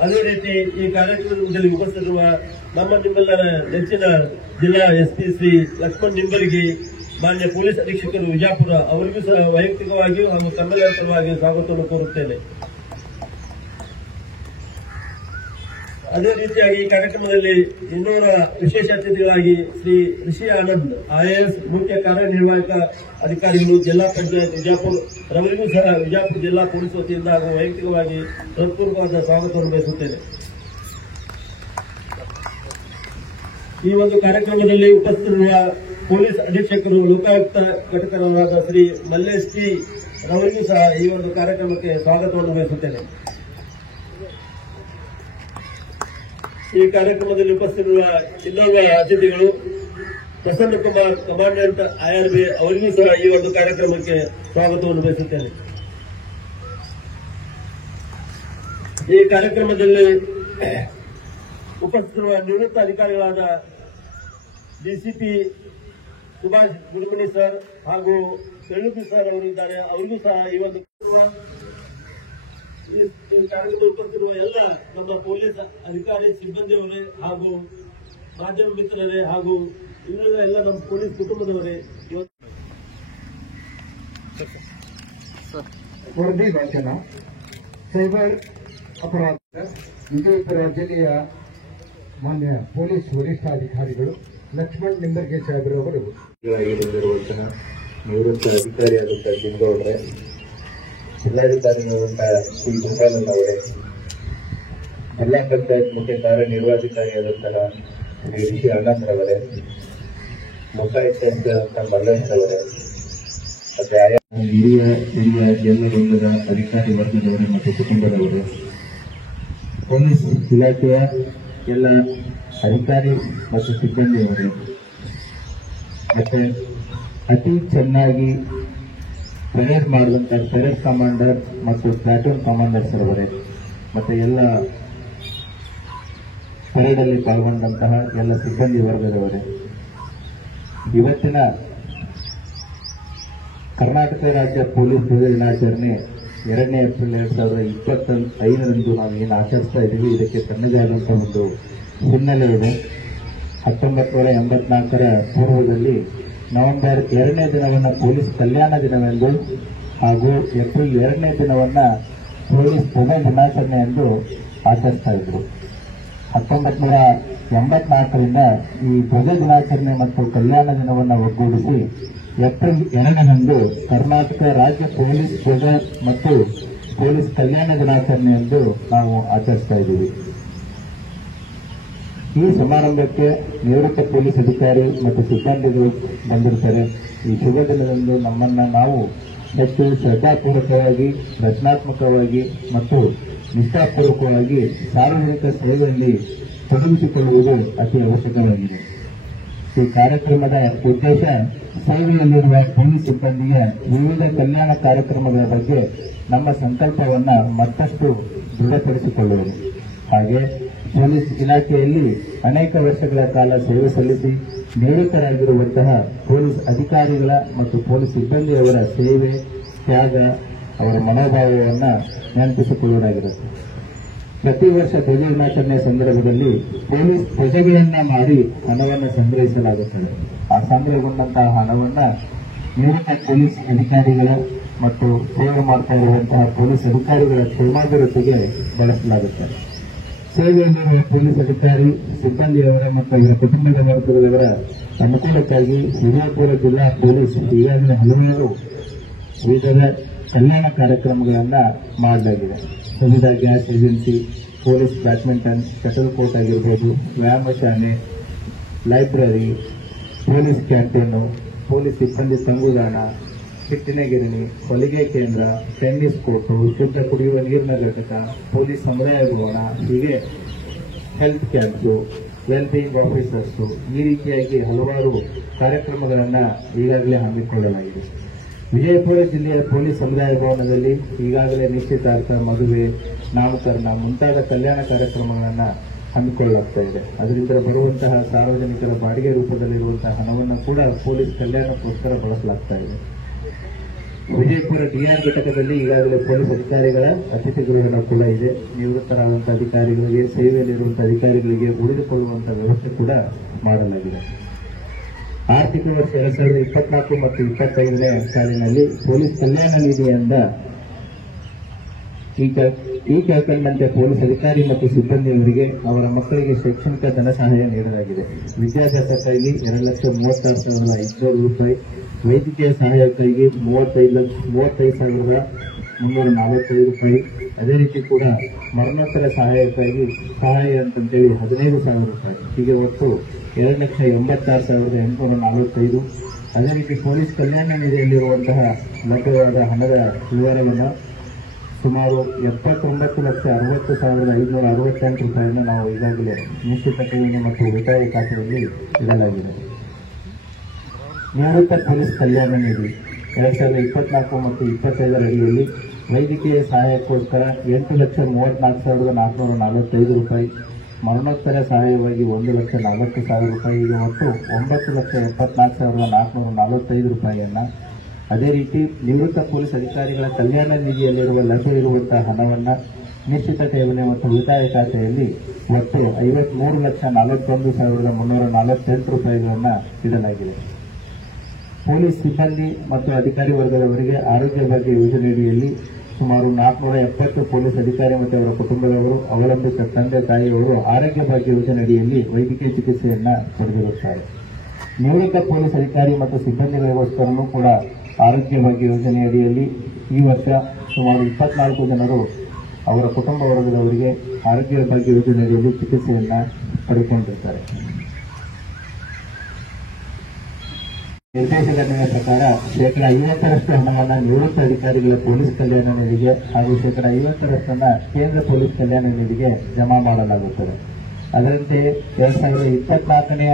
ಅದೇ ರೀತಿ ಈ ಕಾರ್ಯಕ್ರಮದಲ್ಲಿ ಉಪಸ್ಥಿತಿರುವ ನಮ್ಮ ನಿಮ್ಮೆಲ್ಲರ ನೆಚ್ಚಿನ ಜಿಲ್ಲಾ ಎಸ್ಪಿ ಶ್ರೀ ಲಕ್ಷ್ಮಣ್ ನಿಂಬರ್ಗಿ, ಮಾನ್ಯ ಪೊಲೀಸ್ ಅಧೀಕ್ಷಕರು ವಿಜಯಪುರ ಅವರಿಗೂ ಸಹ ವೈಯಕ್ತಿಕವಾಗಿಯೂ ಹಾಗೂ ತಮ್ಮೆಲ್ಲರ ಪರವಾಗಿ ಸ್ವಾಗತವನ್ನು ಕೋರುತ್ತೇನೆ. ಅದೇ ರೀತಿಯಾಗಿ ಈ ಕಾರ್ಯಕ್ರಮದಲ್ಲಿ ಇನ್ನೂರ ವಿಶೇಷ ಅತಿಥಿಗಳಾಗಿ ಶ್ರೀ ಋಷಿ ಆನಂದ್ ಐಎಎಸ್ ಮುಖ್ಯ ಕಾರ್ಯನಿರ್ವಾಹಕ ಅಧಿಕಾರಿಗಳು ಜಿಲ್ಲಾ ಪಂಚಾಯತ್ ವಿಜಯಪುರ ರವರಿಗೂ ಸಹ ವಿಜಯಪುರ ಜಿಲ್ಲಾ ಪೊಲೀಸ್ ವತಿಯಿಂದ ಹಾಗೂ ವೈಯಕ್ತಿಕವಾಗಿ ಹೃತ್ಪೂರ್ವಕವಾದ ಸ್ವಾಗತವನ್ನು ಬಯಸುತ್ತೇನೆ. ಈ ಒಂದು ಕಾರ್ಯಕ್ರಮದಲ್ಲಿ ಉಪಸ್ಥಿತರಿರುವ ಪೊಲೀಸ್ ಅಧೀಕ್ಷಕರು ಲೋಕಾಯುಕ್ತ ಘಟಕರಾದ ಶ್ರೀ ಮಲ್ಲೇಶ್ ಟಿ ರವರಿಗೂ ಸಹ ಈ ಒಂದು ಕಾರ್ಯಕ್ರಮಕ್ಕೆ ಸ್ವಾಗತವನ್ನು ಬಯಸುತ್ತೇನೆ. ಈ ಕಾರ್ಯಕ್ರಮದಲ್ಲಿ ಉಪಸ್ಥಿತರಿರುವ ಇನ್ನೋರ್ವ ಅತಿಥಿಗಳು ಪ್ರಸನ್ನ ಕುಮಾರ್ ಕಮಾಂಡೆಂಟ್ ಐಆರ್ಬಿ ಅವರಿಗೂ ಸಹ ಈ ಒಂದು ಕಾರ್ಯಕ್ರಮಕ್ಕೆ ಸ್ವಾಗತವನ್ನು ಬಯಸುತ್ತೇನೆ. ಈ ಕಾರ್ಯಕ್ರಮದಲ್ಲಿ ಉಪಸ್ಥಿತರಿರುವ ನಿವೃತ್ತ ಅಧಿಕಾರಿಗಳಾದ ಡಿಸಿಪಿ ಸುಭಾಷ್ ಗುರುಮಣಿ ಸರ್ ಹಾಗೂ ಬೆಳ್ಳುಪಿ ಸರ್ ಅವರಿದ್ದಾರೆ. ಅವರಿಗೂ ಸಹ ಈ ಒಂದು ಕಾರ್ಯಕ್ರಮದಲ್ಲಿ ಉಪಸ್ಥಿತಿರುವ ಎಲ್ಲ ನಮ್ಮ ಪೊಲೀಸ್ ಅಧಿಕಾರಿ ಸಿಬ್ಬಂದಿಯವರೇ ಹಾಗೂ ಮಾಧ್ಯಮ ಮಿತ್ರರೇ ಹಾಗೂ ಇವರೆಲ್ಲ ಎಲ್ಲ ನಮ್ಮ ಪೊಲೀಸ್ ಕುಟುಂಬದವರೇ. ವರದಿ ವಾಚನ. ಸೈಬರ್ ಅಪರಾಧ ವಿಜಯಪುರ ಜಿಲ್ಲೆಯ ಮಾನ್ಯ ಪೊಲೀಸ್ ವರಿಷ್ಠಾಧಿಕಾರಿಗಳು ಲಕ್ಷ್ಮಣ್ ನಿಂಬರ್ಗೆ ಸಾಹೇಬ್ರವರು ಬಂದಿರುವಂತಹ ನಿವೃತ್ತ ಅಧಿಕಾರಿಯಾದಂತಹ ಜಿಂಗೌಡ್ರೆ, ಜಿಲ್ಲಾಧಿಕಾರಿಯಾದಂತಹ ಶ್ರೀ ದುರ್ಗಾನಂದ ಅವರೇ, ಜಿಲ್ಲಾ ಪಂಚಾಯತ್ ಮುಖ್ಯ ಕಾರ್ಯನಿರ್ವಾಹಕಾರಿಯಾದಂತಹ ಶ್ರೀ ರಿಷಿ ಅಣ್ಣಂದ್ರವರೇ, ಲೋಕಾಯುಕ್ತ ಮಲ್ಲೇಶ್ ಅವರೇ, ಮತ್ತೆ ಆಯಾ ಹಿರಿಯ ಎಲ್ಲ ವೃಂದದ ಅಧಿಕಾರಿ ವರ್ಗದವರು ಮತ್ತು ಕುಟುಂಬದವರು, ಪೊಲೀಸ್ ಇಲಾಖೆಯ ಎಲ್ಲ ಅಧಿಕಾರಿ ಮತ್ತು ಸಿಬ್ಬಂದಿಯವರು, ಮತ್ತೆ ಅತಿ ಚೆನ್ನಾಗಿ ಪರೇಡ್ ಮಾಡಿದಂತಹ ಪರೇಡ್ ಕಮಾಂಡರ್ ಮತ್ತು ಪ್ಲಾಟೂನ್ ಕಮಾಂಡರ್ಸ್ ಅವರೇ, ಮತ್ತೆ ಎಲ್ಲ ಪರೇಡ್ ಅಲ್ಲಿ ಪಾಲ್ಗೊಂಡಂತಹ ಎಲ್ಲ ಸಿಬ್ಬಂದಿ ವರ್ಗದವರೇ, ಇವತ್ತಿನ ಕರ್ನಾಟಕ ರಾಜ್ಯ ಪೊಲೀಸ್ ಧ್ವಜ ದಿನಾಚರಣೆ 2ನೇ ಏಪ್ರಿಲ್ 2025ರಂದು ನಾವು ಏನು ಆಚರಿಸ್ತಾ ಇದ್ದೀವಿ, ಇದಕ್ಕೆ ತನ್ನದೇ ಆದಂತಹ ಒಂದು ಹಿನ್ನೆಲೆ ಇದೆ. 1984ರ ಪೂರ್ವದಲ್ಲಿ ನವೆಂಬರ್ 2ನೇ ದಿನವನ್ನು ಪೊಲೀಸ್ ಕಲ್ಯಾಣ ದಿನವೆಂದು ಹಾಗೂ ಏಪ್ರಿಲ್ 2ನೇ ದಿನವನ್ನು ಪೊಲೀಸ್ ಧ್ವಜ ದಿನಾಚರಣೆ ಎಂದು ಆಚರಿಸ್ತಾ ಇದ್ರು. 1984ರಿಂದ ಈ ಧ್ವಜ ದಿನಾಚರಣೆ ಮತ್ತು ಕಲ್ಯಾಣ ದಿನವನ್ನು ಒಗ್ಗೂಡಿಸಿ ಏಪ್ರಿಲ್ 2ರಂದು ಕರ್ನಾಟಕ ರಾಜ್ಯ ಪೊಲೀಸ್ ಧ್ವಜ ಮತ್ತು ಪೊಲೀಸ್ ಕಲ್ಯಾಣ ದಿನಾಚರಣೆ ಎಂದು ನಾವು ಆಚರಿಸ್ತಾ ಇದ್ದೀವಿ. ಈ ಸಮಾರಂಭಕ್ಕೆ ನಿವೃತ್ತ ಪೊಲೀಸ್ ಅಧಿಕಾರಿ ಮತ್ತು ಸಿಬ್ಬಂದಿಗಳು ಬಂದಿರ್ತಾರೆ. ಈ ಶುಭ ದಿನದಂದು ನಮ್ಮನ್ನ ನಾವು ಹೆಚ್ಚು ಶ್ರದ್ಧಾಪೂರ್ವಕವಾಗಿ, ರಚನಾತ್ಮಕವಾಗಿ ಮತ್ತು ನಿಷ್ಠಾಪೂರ್ವಕವಾಗಿ ಸಾರ್ವಜನಿಕ ಸೇವೆಯಲ್ಲಿ ತೊಡಗಿಸಿಕೊಳ್ಳುವುದು ಅತಿ ಅವಶ್ಯಕವಾಗಿದೆ. ಈ ಕಾರ್ಯಕ್ರಮದ ಉದ್ದೇಶ ಸೇವೆಯಲ್ಲಿರುವ ಪೊಲೀಸ್ ಸಿಬ್ಬಂದಿಗೆ ವಿವಿಧ ಕಲ್ಯಾಣ ಕಾರ್ಯಕ್ರಮಗಳ ಬಗ್ಗೆ ನಮ್ಮ ಸಂಕಲ್ಪವನ್ನು ಮತ್ತಷ್ಟು ದೃಢಪಡಿಸಿಕೊಳ್ಳುವುದು. ಹಾಗೆ ಪೊಲೀಸ್ ಇಲಾಖೆಯಲ್ಲಿ ಅನೇಕ ವರ್ಷಗಳ ಕಾಲ ಸೇವೆ ಸಲ್ಲಿಸಿ ನಿವೃತ್ತರಾಗಿರುವಂತಹ ಪೊಲೀಸ್ ಅಧಿಕಾರಿಗಳ ಮತ್ತು ಪೊಲೀಸ್ ಸಿಬ್ಬಂದಿಯವರ ಸೇವೆ, ತ್ಯಾಗ, ಅವರ ಮನೋಭಾವವನ್ನು ನೆನಪಿಸಿಕೊಳ್ಳುವುದಾಗಿರುತ್ತೆ. ಪ್ರತಿ ವರ್ಷ ಧ್ವಜ ದಿನಾಚರಣೆ ಸಂದರ್ಭದಲ್ಲಿ ಪೊಲೀಸ್ ಧ್ವಜಗಳನ್ನ ಮಾಡಿ ಹಣವನ್ನು ಸಂಗ್ರಹಿಸಲಾಗುತ್ತದೆ. ಆ ಸಂಗ್ರಹಗೊಂಡಂತಹ ಹಣವನ್ನು ನಿವೃತ್ತ ಪೊಲೀಸ್ ಅಧಿಕಾರಿಗಳ ಮತ್ತು ಸೇವೆ ಮಾಡ್ತಾ ಇರುವಂತಹ ಪೊಲೀಸ್ ಅಧಿಕಾರಿಗಳ ಕ್ಷೇಮಾಭಿವೃದ್ಧಿಗೆ ಬಳಸಲಾಗುತ್ತದೆ. ಸೇವೆಯಲ್ಲಿರುವ ಪೊಲೀಸ್ ಅಧಿಕಾರಿ ಸಿಬ್ಬಂದಿಯವರ ಮತ್ತು ಇವರ ಕುಟುಂಬದ ವರ್ಗದವರ ಅನುಕೂಲಕ್ಕಾಗಿ ವಿಜಯಪುರ ಜಿಲ್ಲಾ ಪೊಲೀಸ್ ಈಗಾಗಲೇ ಹಲವಾರು ವಿವಿಧ ಕಲ್ಯಾಣ ಕಾರ್ಯಕ್ರಮಗಳನ್ನು ಮಾಡಲಾಗಿದೆ. ವಿವಿಧ gas agency, police badminton, shuttle court ಆಗಿರಬಹುದು, ವ್ಯಾಯಾಮ ಶಾಲೆ, ಲೈಬ್ರರಿ, ಪೊಲೀಸ್ ಕ್ಯಾಂಟೀನು, ಪೊಲೀಸ್ ಸಿಬ್ಬಂದಿ ತಂಗುದಾಣ, ಹಿಟ್ಟಿನ ಗಿರಣಿ, ಹೊಲಿಗೆ ಕೇಂದ್ರ, ಟೆನ್ನಿಸ್ ಕೋರ್ಟು, ಶುದ್ಧ ಕುಡಿಯುವ ನೀರಿನ ಘಟಕ, ಪೊಲೀಸ್ ಸಮುದಾಯ ಭವನ, ಹೀಗೆ ಹೆಲ್ತ್ ಕ್ಯಾಂಪ್ಸು, ವೆಲ್ಬೀಯಿಂಗ್ ಆಫೀಸರ್ಸು, ಈ ರೀತಿಯಾಗಿ ಹಲವಾರು ಕಾರ್ಯಕ್ರಮಗಳನ್ನು ಈಗಾಗಲೇ ಹಮ್ಮಿಕೊಳ್ಳಲಾಗಿದೆ. ವಿಜಯಪುರ ಜಿಲ್ಲೆಯ ಪೊಲೀಸ್ ಸಮುದಾಯ ಭವನದಲ್ಲಿ ಈಗಾಗಲೇ ನಿಶ್ಚಿತಾರ್ಥ, ಮದುವೆ, ನಾಮಕರಣ ಮುಂತಾದ ಕಲ್ಯಾಣ ಕಾರ್ಯಕ್ರಮಗಳನ್ನು ಹಮ್ಮಿಕೊಳ್ಳಲಾಗ್ತಾ ಇದೆ. ಅದರಿಂದ ಬರುವಂತಹ ಸಾರ್ವಜನಿಕರ ಬಾಡಿಗೆ ರೂಪದಲ್ಲಿರುವಂತಹ ಹಣವನ್ನು ಕೂಡ ಪೊಲೀಸ್ ಕಲ್ಯಾಣಕ್ಕೋಸ್ಕರ ಬಳಸಲಾಗ್ತಾ ಇದೆ. ವಿಜಯಪುರ ಡಿಆರ್ ಘಟಕದಲ್ಲಿ ಈಗಾಗಲೇ ಪೊಲೀಸ್ ಅಧಿಕಾರಿಗಳ ಅತಿಥಿ ಗೃಹ ಕೂಡ ಇದೆ. ನಿವೃತ್ತರಾದಂತಹ ಅಧಿಕಾರಿಗಳಿಗೆ, ಸೇವೆಯಲ್ಲಿರುವಂತಹ ಅಧಿಕಾರಿಗಳಿಗೆ ಉಳಿದುಕೊಳ್ಳುವಂತಹ ವ್ಯವಸ್ಥೆ ಕೂಡ ಮಾಡಲಾಗಿದೆ. ಆರ್ಥಿಕ ವರ್ಷ 2024 ಮತ್ತು 25ನೇ ಸಾಲಿನಲ್ಲಿ ಪೊಲೀಸ್ ಕಲ್ಯಾಣ ನಿಧಿಯಿಂದ ಈ ಕೆಳಕಂಡಂತೆ ಪೊಲೀಸ್ ಅಧಿಕಾರಿ ಮತ್ತು ಸಿಬ್ಬಂದಿಯವರಿಗೆ ಅವರ ಮಕ್ಕಳಿಗೆ ಶೈಕ್ಷಣಿಕ ಧನ ಸಹಾಯ ನೀಡಲಾಗಿದೆ. ವಿದ್ಯಾಭ್ಯಾಸಕ್ಕಾಗಿ 2,36,500 ರೂಪಾಯಿ, ವೈದ್ಯಕೀಯ ಸಹಾಯಕ್ಕಾಗಿ 35,345 ರೂಪಾಯಿ, ಅದೇ ರೀತಿ ಕೂಡ ಮರಣೋತ್ತರ ಸಹಾಯಕ್ಕಾಗಿ ಸಹಾಯ ಅಂತಂತೇಳಿ 15,000 ರೂಪಾಯಿ, ಹೀಗೆ ಒಟ್ಟು 2,86,845. ಅದೇ ರೀತಿ ಪೊಲೀಸ್ ಕಲ್ಯಾಣ ನಿಧಿಯಲ್ಲಿರುವಂತಹ ಲಭ್ಯವಾದ ಹಣದ ವಿವರವನ್ನು ಸುಮಾರು 79,60,568 ರೂಪಾಯಿಯನ್ನು ನಾವು ಈಗಾಗಲೇ ನಿಶ್ಚಿತ ಠೇವಣಿ ಮತ್ತು ಉಳಿತಾಯ ಖಾತೆಯಲ್ಲಿ ಇಡಲಾಗಿದೆ. ನಿವೃತ್ತ ಪೊಲೀಸ್ ಕಲ್ಯಾಣ ನಿಧಿ 2024 ಮತ್ತು 25ರ ಅಡಿಯಲ್ಲಿ ವೈದ್ಯಕೀಯ ಸಹಾಯಕ್ಕೋಸ್ಕರ 8,34,445 ರೂಪಾಯಿ, ಮರಣೋತ್ತರ ಸಹಾಯವಾಗಿ 1,40,000 ರೂಪಾಯಿ, ಈಗ ಒಟ್ಟು 9,74,445 ರೂಪಾಯಿಯನ್ನು, ಅದೇ ರೀತಿ ನಿವೃತ್ತ ಪೊಲೀಸ್ ಅಧಿಕಾರಿಗಳ ಕಲ್ಯಾಣ ನಿಧಿಯಲ್ಲಿರುವ ಲಭ್ಯ ಇರುವಂತಹ ಹಣವನ್ನು ನಿಶ್ಚಿತ ಠೇವಣಿ ಮತ್ತು ಉಳಿತಾಯ ಖಾತೆಯಲ್ಲಿ ಒಟ್ಟು 53,41,348 ರೂಪಾಯಿಗಳನ್ನು ಇಡಲಾಗಿದೆ. ಪೊಲೀಸ್ ಸಿಬ್ಬಂದಿ ಮತ್ತು ಅಧಿಕಾರಿ ವರ್ಗದವರಿಗೆ ಆರೋಗ್ಯ ಭಾಗ್ಯ ಯೋಜನೆಯಡಿಯಲ್ಲಿ ಸುಮಾರು 470 ಪೊಲೀಸ್ ಅಧಿಕಾರಿ ಮತ್ತು ಅವರ ಕುಟುಂಬದವರು, ಅವಲಂಬಿತ ತಂದೆ ತಾಯಿಯವರು ಆರೋಗ್ಯ ಭಾಗ್ಯ ಯೋಜನೆಯಡಿಯಲ್ಲಿ ವೈದ್ಯಕೀಯ ಚಿಕಿತ್ಸೆಯನ್ನು ಪಡೆದಿರುತ್ತಾರೆ. ನಿವೃತ್ತ ಪೊಲೀಸ್ ಅಧಿಕಾರಿ ಮತ್ತು ಸಿಬ್ಬಂದಿಗಳಿಗೋಸ್ಕರನೂ ಕೂಡ ಆರೋಗ್ಯ ಭಾಗ್ಯ ಯೋಜನೆಯಡಿಯಲ್ಲಿ ಈ ವರ್ಷ ಸುಮಾರು 24 ಜನರು ಅವರ ಕುಟುಂಬ ವರ್ಗದವರಿಗೆ ಆರೋಗ್ಯ ಭಾಗ್ಯ ಯೋಜನೆಯಡಿಯಲ್ಲಿ ಚಿಕಿತ್ಸೆಯನ್ನು ಪಡೆದುಕೊಂಡಿರ್ತಾರೆ. ನಿರ್ದೇಶಕರ ಪ್ರಕಾರ 50% ಹಣವನ್ನು ನಿವೃತ್ತ ಅಧಿಕಾರಿಗಳ ಪೊಲೀಸ್ ಕಲ್ಯಾಣ ನಿಧಿಗೆ ಹಾಗೂ 50% ಕೇಂದ್ರ ಪೊಲೀಸ್ ಕಲ್ಯಾಣ ನಿಧಿಗೆ ಜಮಾ ಮಾಡಲಾಗುತ್ತದೆ. ಅದರಂತೆ 2024ನೇ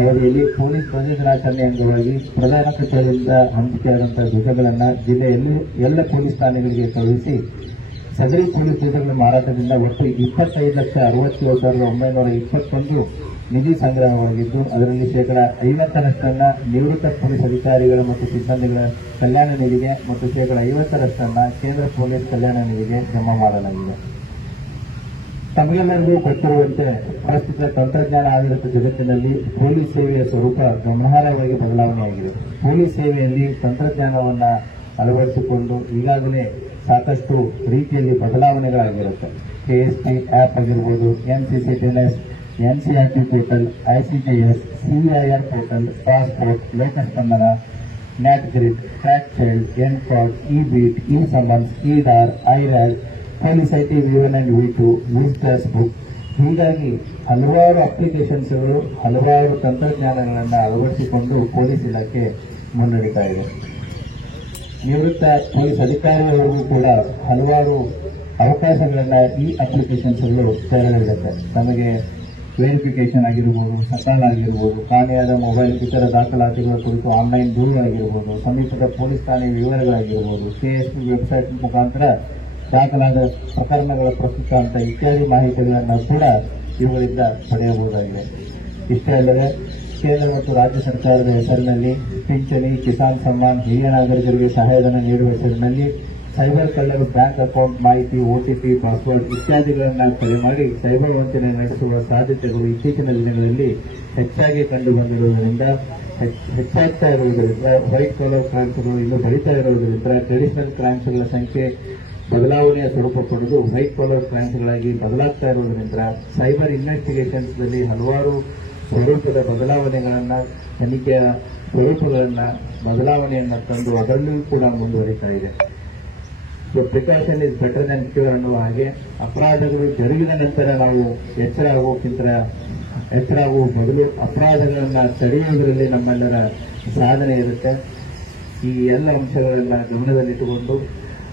ಅವಧಿಯಲ್ಲಿ ಪೊಲೀಸ್ ಧ್ವಜ ದಿನಾಚರಣೆ ಅಂಗವಾಗಿ ಪ್ರಧಾನ ಕಚೇರಿಯಿಂದ ಹಂಚಿಕೆಯಾದಂತಹ ಧ್ವಜಗಳನ್ನು ಜಿಲ್ಲೆಯಲ್ಲಿ ಎಲ್ಲ ಪೊಲೀಸ್ ಠಾಣೆಗಳಿಗೆ ಕಳುಹಿಸಿ ಸದರಿ ಪೊಲೀಸ್ ಧ್ವಜಗಳ ಮಾರಾಟದಿಂದ ಒಟ್ಟು 25,67,921 ನಿಧಿ ಸಂಗ್ರಹವಾಗಿದ್ದು ಅದರಲ್ಲಿ 50% ನಿವೃತ್ತ ಪೊಲೀಸ್ ಅಧಿಕಾರಿಗಳ ಮತ್ತು ಸಿಬ್ಬಂದಿಗಳ ಕಲ್ಯಾಣ ನಿಧಿಗೆ ಮತ್ತು 50% ಕೇಂದ್ರ ಪೊಲೀಸ್ ಕಲ್ಯಾಣ ನಿಧಿಗೆ ಜಮಾ ಮಾಡಲಾಗಿದೆ. ತಮಗೆಲ್ಲರಿಗೂ ಗೊತ್ತಿರುವಂತೆ ಪ್ರಸ್ತುತ ತಂತ್ರಜ್ಞಾನ ಆಧಾರಿತ ಜಗತ್ತಿನಲ್ಲಿ ಪೊಲೀಸ್ ಸೇವೆಯ ಸ್ವರೂಪ ಗಮನಾರ್ಹವಾಗಿ ಬದಲಾವಣೆಯಾಗಿದೆ. ಪೊಲೀಸ್ ಸೇವೆಯಲ್ಲಿ ತಂತ್ರಜ್ಞಾನವನ್ನು ಅಳವಡಿಸಿಕೊಂಡು ಈಗಾಗಲೇ ಸಾಕಷ್ಟು ರೀತಿಯಲ್ಲಿ ಬದಲಾವಣೆಗಳಾಗಿರುತ್ತೆ. ಕೆಎಸ್ಪಿ ಆಪ್ ಆಗಿರ್ಬೋದು, NCC-TNS, NCRT portal, ICJS, CIR portal, passport, Lokaspandana, NATGRID, track child, NCORD, e beat, e summons, e DAR, iRAD, police IT V1 and V2, visitors book, ಹೀಗಾಗಿ ಹಲವಾರು ಅಪ್ಲಿಕೇಶನ್ಸ್ಗಳು, ಹಲವಾರು ತಂತ್ರಜ್ಞಾನಗಳನ್ನು ಅಳವಡಿಸಿಕೊಂಡು ಪೊಲೀಸ್ ಇಲಾಖೆ ಮುನ್ನಡೀತಾ ಇದೆ. ನಿವೃತ್ತ ಪೊಲೀಸ್ ಅಧಿಕಾರಿಗಳಿಗೂ ಕೂಡ ಹಲವಾರು ಅವಕಾಶಗಳನ್ನು ಈ ಅಪ್ಲಿಕೇಶನ್ಸ್ಗಳು ತೆರೆದಿರುತ್ತೆ. ನಮಗೆ ವೆರಿಫಿಕೇಶನ್ ಆಗಿರ್ಬೋದು, ಸಕಾಲ ಆಗಿರ್ಬೋದು, ಕಾಣೆಯಾದ ಮೊಬೈಲ್ ಇತರ ದಾಖಲಾತಿಗಳ ಕುರಿತು ಆನ್ಲೈನ್ ದೂರು ಆಗಿರ್ಬೋದು, ಸಮೀಪದ ಪೊಲೀಸ್ ಠಾಣೆ ವಿವರಗಳಾಗಿರ್ಬೋದು, KSP ವೆಬ್ಸೈಟ್ ಮುಖಾಂತರ ದಾಖಲಾದ ಪ್ರಕರಣಗಳ ಪ್ರಸ್ತುತ ಅಂತ ಇತ್ಯಾದಿ ಮಾಹಿತಿಗಳನ್ನು ಕೂಡ ಇವುಗಳಿಂದ ಪಡೆಯಬಹುದಾಗಿದೆ. ಇಷ್ಟೇ ಅಲ್ಲದೆ ಕೇಂದ್ರ ಮತ್ತು ರಾಜ್ಯ ಸರ್ಕಾರದ ಹೆಸರಿನಲ್ಲಿ ಪಿಂಚಣಿ, ಕಿಸಾನ್ ಸಮ್ಮಾನ್, ಹಿರಿಯ ನಾಗರಿಕರಿಗೆ ಸಹಾಯಧನ ನೀಡುವ ಹೆಸರಿನಲ್ಲಿ ಸೈಬರ್ ಕಳ್ಳರು ಬ್ಯಾಂಕ್ ಅಕೌಂಟ್ ಮಾಹಿತಿ, OTP, ಪಾಸ್ವರ್ಡ್ ಇತ್ಯಾದಿಗಳನ್ನು ಕರೆ ಮಾಡಿ ಸೈಬರ್ ವಂಚನೆ ನಡೆಸುವ ಸಾಧ್ಯತೆಗಳು ಇತ್ತೀಚಿನ ದಿನಗಳಲ್ಲಿ ಹೆಚ್ಚಾಗಿ ಕಂಡು ಬಂದಿರುವುದರಿಂದ ಹೆಚ್ಚಾಗ್ತಾ ಇರುವುದರಿಂದ ವೈಟ್ ಕಾಲರ್ ಕ್ರೈಮ್ಸ್ಗಳು ಇನ್ನೂ ಬೆಳೀತಾ ಇರುವುದರಿಂದ ಟ್ರೆಡಿಷನಲ್ ಕ್ರೈಮ್ಸ್ಗಳ ಸಂಖ್ಯೆ ಬದಲಾವಣೆಯ ಸ್ವರೂಪ ಪಡೆದು ವೈಟ್ ಕಾಲರ್ ಕ್ರೈಮ್ಸ್ಗಳಾಗಿ ಬದಲಾಗ್ತಾ ಇರುವುದರಿಂದ ಸೈಬರ್ ಇನ್ವೆಸ್ಟಿಗೇಷನ್ಸ್ನಲ್ಲಿ ಹಲವಾರು ಸ್ವರೂಪದ ಬದಲಾವಣೆಗಳನ್ನು, ತನಿಖೆಯ ಸ್ವರೂಪಗಳನ್ನು ಬದಲಾವಣೆಯನ್ನು ತಂದು ಅದರಲ್ಲೂ ಕೂಡ ಮುಂದುವರಿತಾ ಇದೆ. So precaution is better than cure ಅನ್ನುವ ಹಾಗೆ ಅಪರಾಧಗಳು ಜರುಗಿದ ನಂತರ ನಾವು ಎಚ್ಚರಾಗುವ ಬದಲು ಅಪರಾಧಗಳನ್ನು ತಡೆಯುವುದರಲ್ಲಿ ನಮ್ಮೆಲ್ಲರ ಸಾಧನೆ ಇರುತ್ತೆ. ಈ ಎಲ್ಲ ಅಂಶಗಳನ್ನು ಗಮನದಲ್ಲಿಟ್ಟುಕೊಂಡು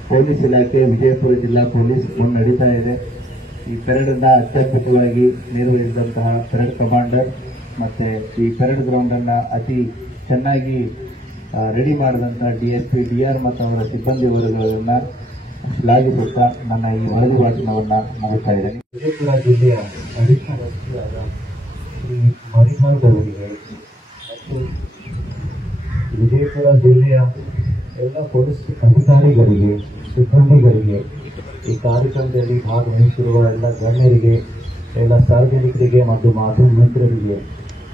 ಪೊಲೀಸ್ ಇಲಾಖೆ, ವಿಜಯಪುರ ಜಿಲ್ಲಾ ಪೊಲೀಸ್ ಮುನ್ನಡೀತಾ ಇದೆ. ಈ ಪೆರೇಡನ್ನ ಅತ್ಯದ್ಭುತವಾಗಿ ನಿರ್ವಹಿಸಿದಂತಹ ಪೆರೇಡ್ ಕಮಾಂಡರ್ ಮತ್ತೆ ಈ ಪೆರೇಡ್ ಗ್ರೌಂಡ್ ಅನ್ನ ಅತಿ ಚೆನ್ನಾಗಿ ರೆಡಿ ಮಾಡಿದಂತಹ DSP, DR ಮತ್ತು ಅವರ ಸಿಬ್ಬಂದಿ ವರ್ಗಗಳನ್ನ ಶ್ಲಾಘಿಸುತ್ತಾ ನನ್ನ ಈ ವರದಿ ಭಾಷಣವನ್ನ ಮುಗಿಸ್ತಾ ಇದ್ದೇನೆ. ವಿಜಯಪುರ ಜಿಲ್ಲೆಯ ಅಡಿಷನಲ್ ಎಸ್ಪಿಯಾದ ಶ್ರೀ ಮರಿಹಾಳ್ ಅವರಿಗೆ ಮತ್ತು ವಿಜಯಪುರ ಜಿಲ್ಲೆಯ ಎಲ್ಲ ಪೊಲೀಸ್ ಅಧಿಕಾರಿಗಳಿಗೆ, ಸಿಬ್ಬಂದಿಗಳಿಗೆ, ಈ ಕಾರ್ಯಕ್ರಮದಲ್ಲಿ ಭಾಗವಹಿಸಿರುವ ಎಲ್ಲ ಗಣ್ಯರಿಗೆ, ಎಲ್ಲ ಸಾರ್ವಜನಿಕರಿಗೆ ಮತ್ತು ಮಾಧ್ಯಮ ಮಿತ್ರರಿಗೆ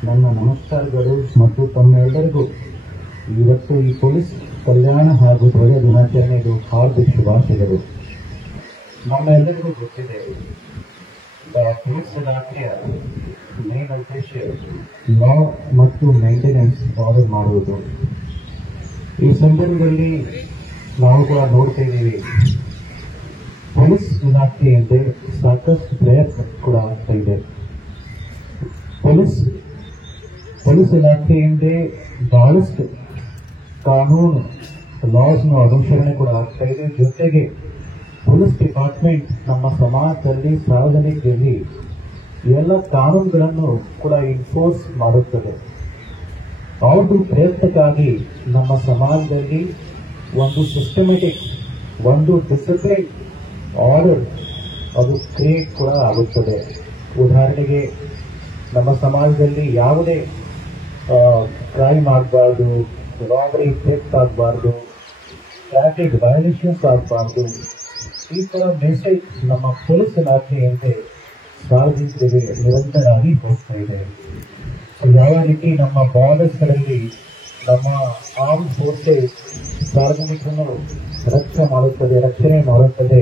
ನನ್ನ ನಮಸ್ಕಾರಗಳು ಮತ್ತು ತಮ್ಮೆಲ್ಲರಿಗೂ ಇವತ್ತು ಈ ಪೊಲೀಸ್ ಕಲ್ಯಾಣ ಹಾಗೂ ಧ್ವಜ ದಿನಾಚರಣೆಗೂ ಹಾರ್ದಿಕ ಶುಭಾಶಯಗಳು. ನಮ್ಮೆಲ್ಲರಿಗೂ ಗೊತ್ತಿದೆ, ಪೊಲೀಸ್ ಇಲಾಖೆಯ ಮೇನ್ ಉದ್ದೇಶ ಲಾ ಮತ್ತು ಮೇಂಟೆನೆನ್ಸ್ ಆರ್ಡರ್ ಮಾಡುವುದು. ಈ ಸಂದರ್ಭದಲ್ಲಿ ನಾವು ಕೂಡ ನೋಡ್ತಾ ಇದ್ದೀವಿ, ಪೊಲೀಸ್ ಇಲಾಖೆಯಿಂದ ಸಾಕಷ್ಟು ಪ್ರಯತ್ನ ಕೂಡ ಆಗ್ತಾ ಇದೆ. ಪೊಲೀಸ್ ಇಲಾಖೆಯಿಂದ ಬಹಳಷ್ಟು ಕಾನೂನು ಲಾಸ್ನ ಅನುಸರಣೆ ಕೂಡ ಆಗ್ತಾ ಇದೆ. ಜೊತೆಗೆ ಪೊಲೀಸ್ ಡಿಪಾರ್ಟ್ಮೆಂಟ್ ನಮ್ಮ ಸಮಾಜದಲ್ಲಿ, ಸಾರ್ವಜನಿಕರಲ್ಲಿ ಎಲ್ಲ ಕಾನೂನುಗಳನ್ನು ಕೂಡ ಎನ್ಫೋರ್ಸ್ ಮಾಡುತ್ತದೆ. ಅವ್ರದ್ದು ಪ್ರಯತ್ನಕ್ಕಾಗಿ ನಮ್ಮ ಸಮಾಜದಲ್ಲಿ ಒಂದು ಸಿಸ್ಟಮೆಟಿಕ್, ಒಂದು ಡಿಸಿಪ್ಲಿನ್ ಆರ್ಡರ್ ಅದು ಕ್ರಿಯೇಟ್ ಕೂಡ ಆಗುತ್ತದೆ. ಉದಾಹರಣೆಗೆ ನಮ್ಮ ಸಮಾಜದಲ್ಲಿ ಯಾವುದೇ ಕ್ರೈಮ್ ಆಗಬಾರ್ದು, ರಾಬರಿ ಥೆಫ್ಟ್ ಆಗಬಾರ್ದು, ಟ್ರಾಫಿಕ್ ವೈಲೇಷನ್ಸ್ ಆಗಬಾರ್ದು, ಈ ತರ ಮೆಸೇಜ್ ನಮ್ಮ ಪೊಲೀಸ್ ಇಲಾಖೆಯಲ್ಲಿ ಸಾರ್ವಜನಿಕರಿಗೆ ನಿರಂತರವಾಗಿ ಹೋಗ್ತಾ ಇದೆ. ಯಾವ ರೀತಿ ನಮ್ಮ ಬಾರ್ಡರ್ಸ್ಗಳಲ್ಲಿ ನಮ್ಮ ಆರ್ಮ್ ಫೋರ್ಸಸ್ ಸಾರ್ವಜನಿಕರನ್ನು ರಕ್ಷಣೆ ಮಾಡುತ್ತದೆ.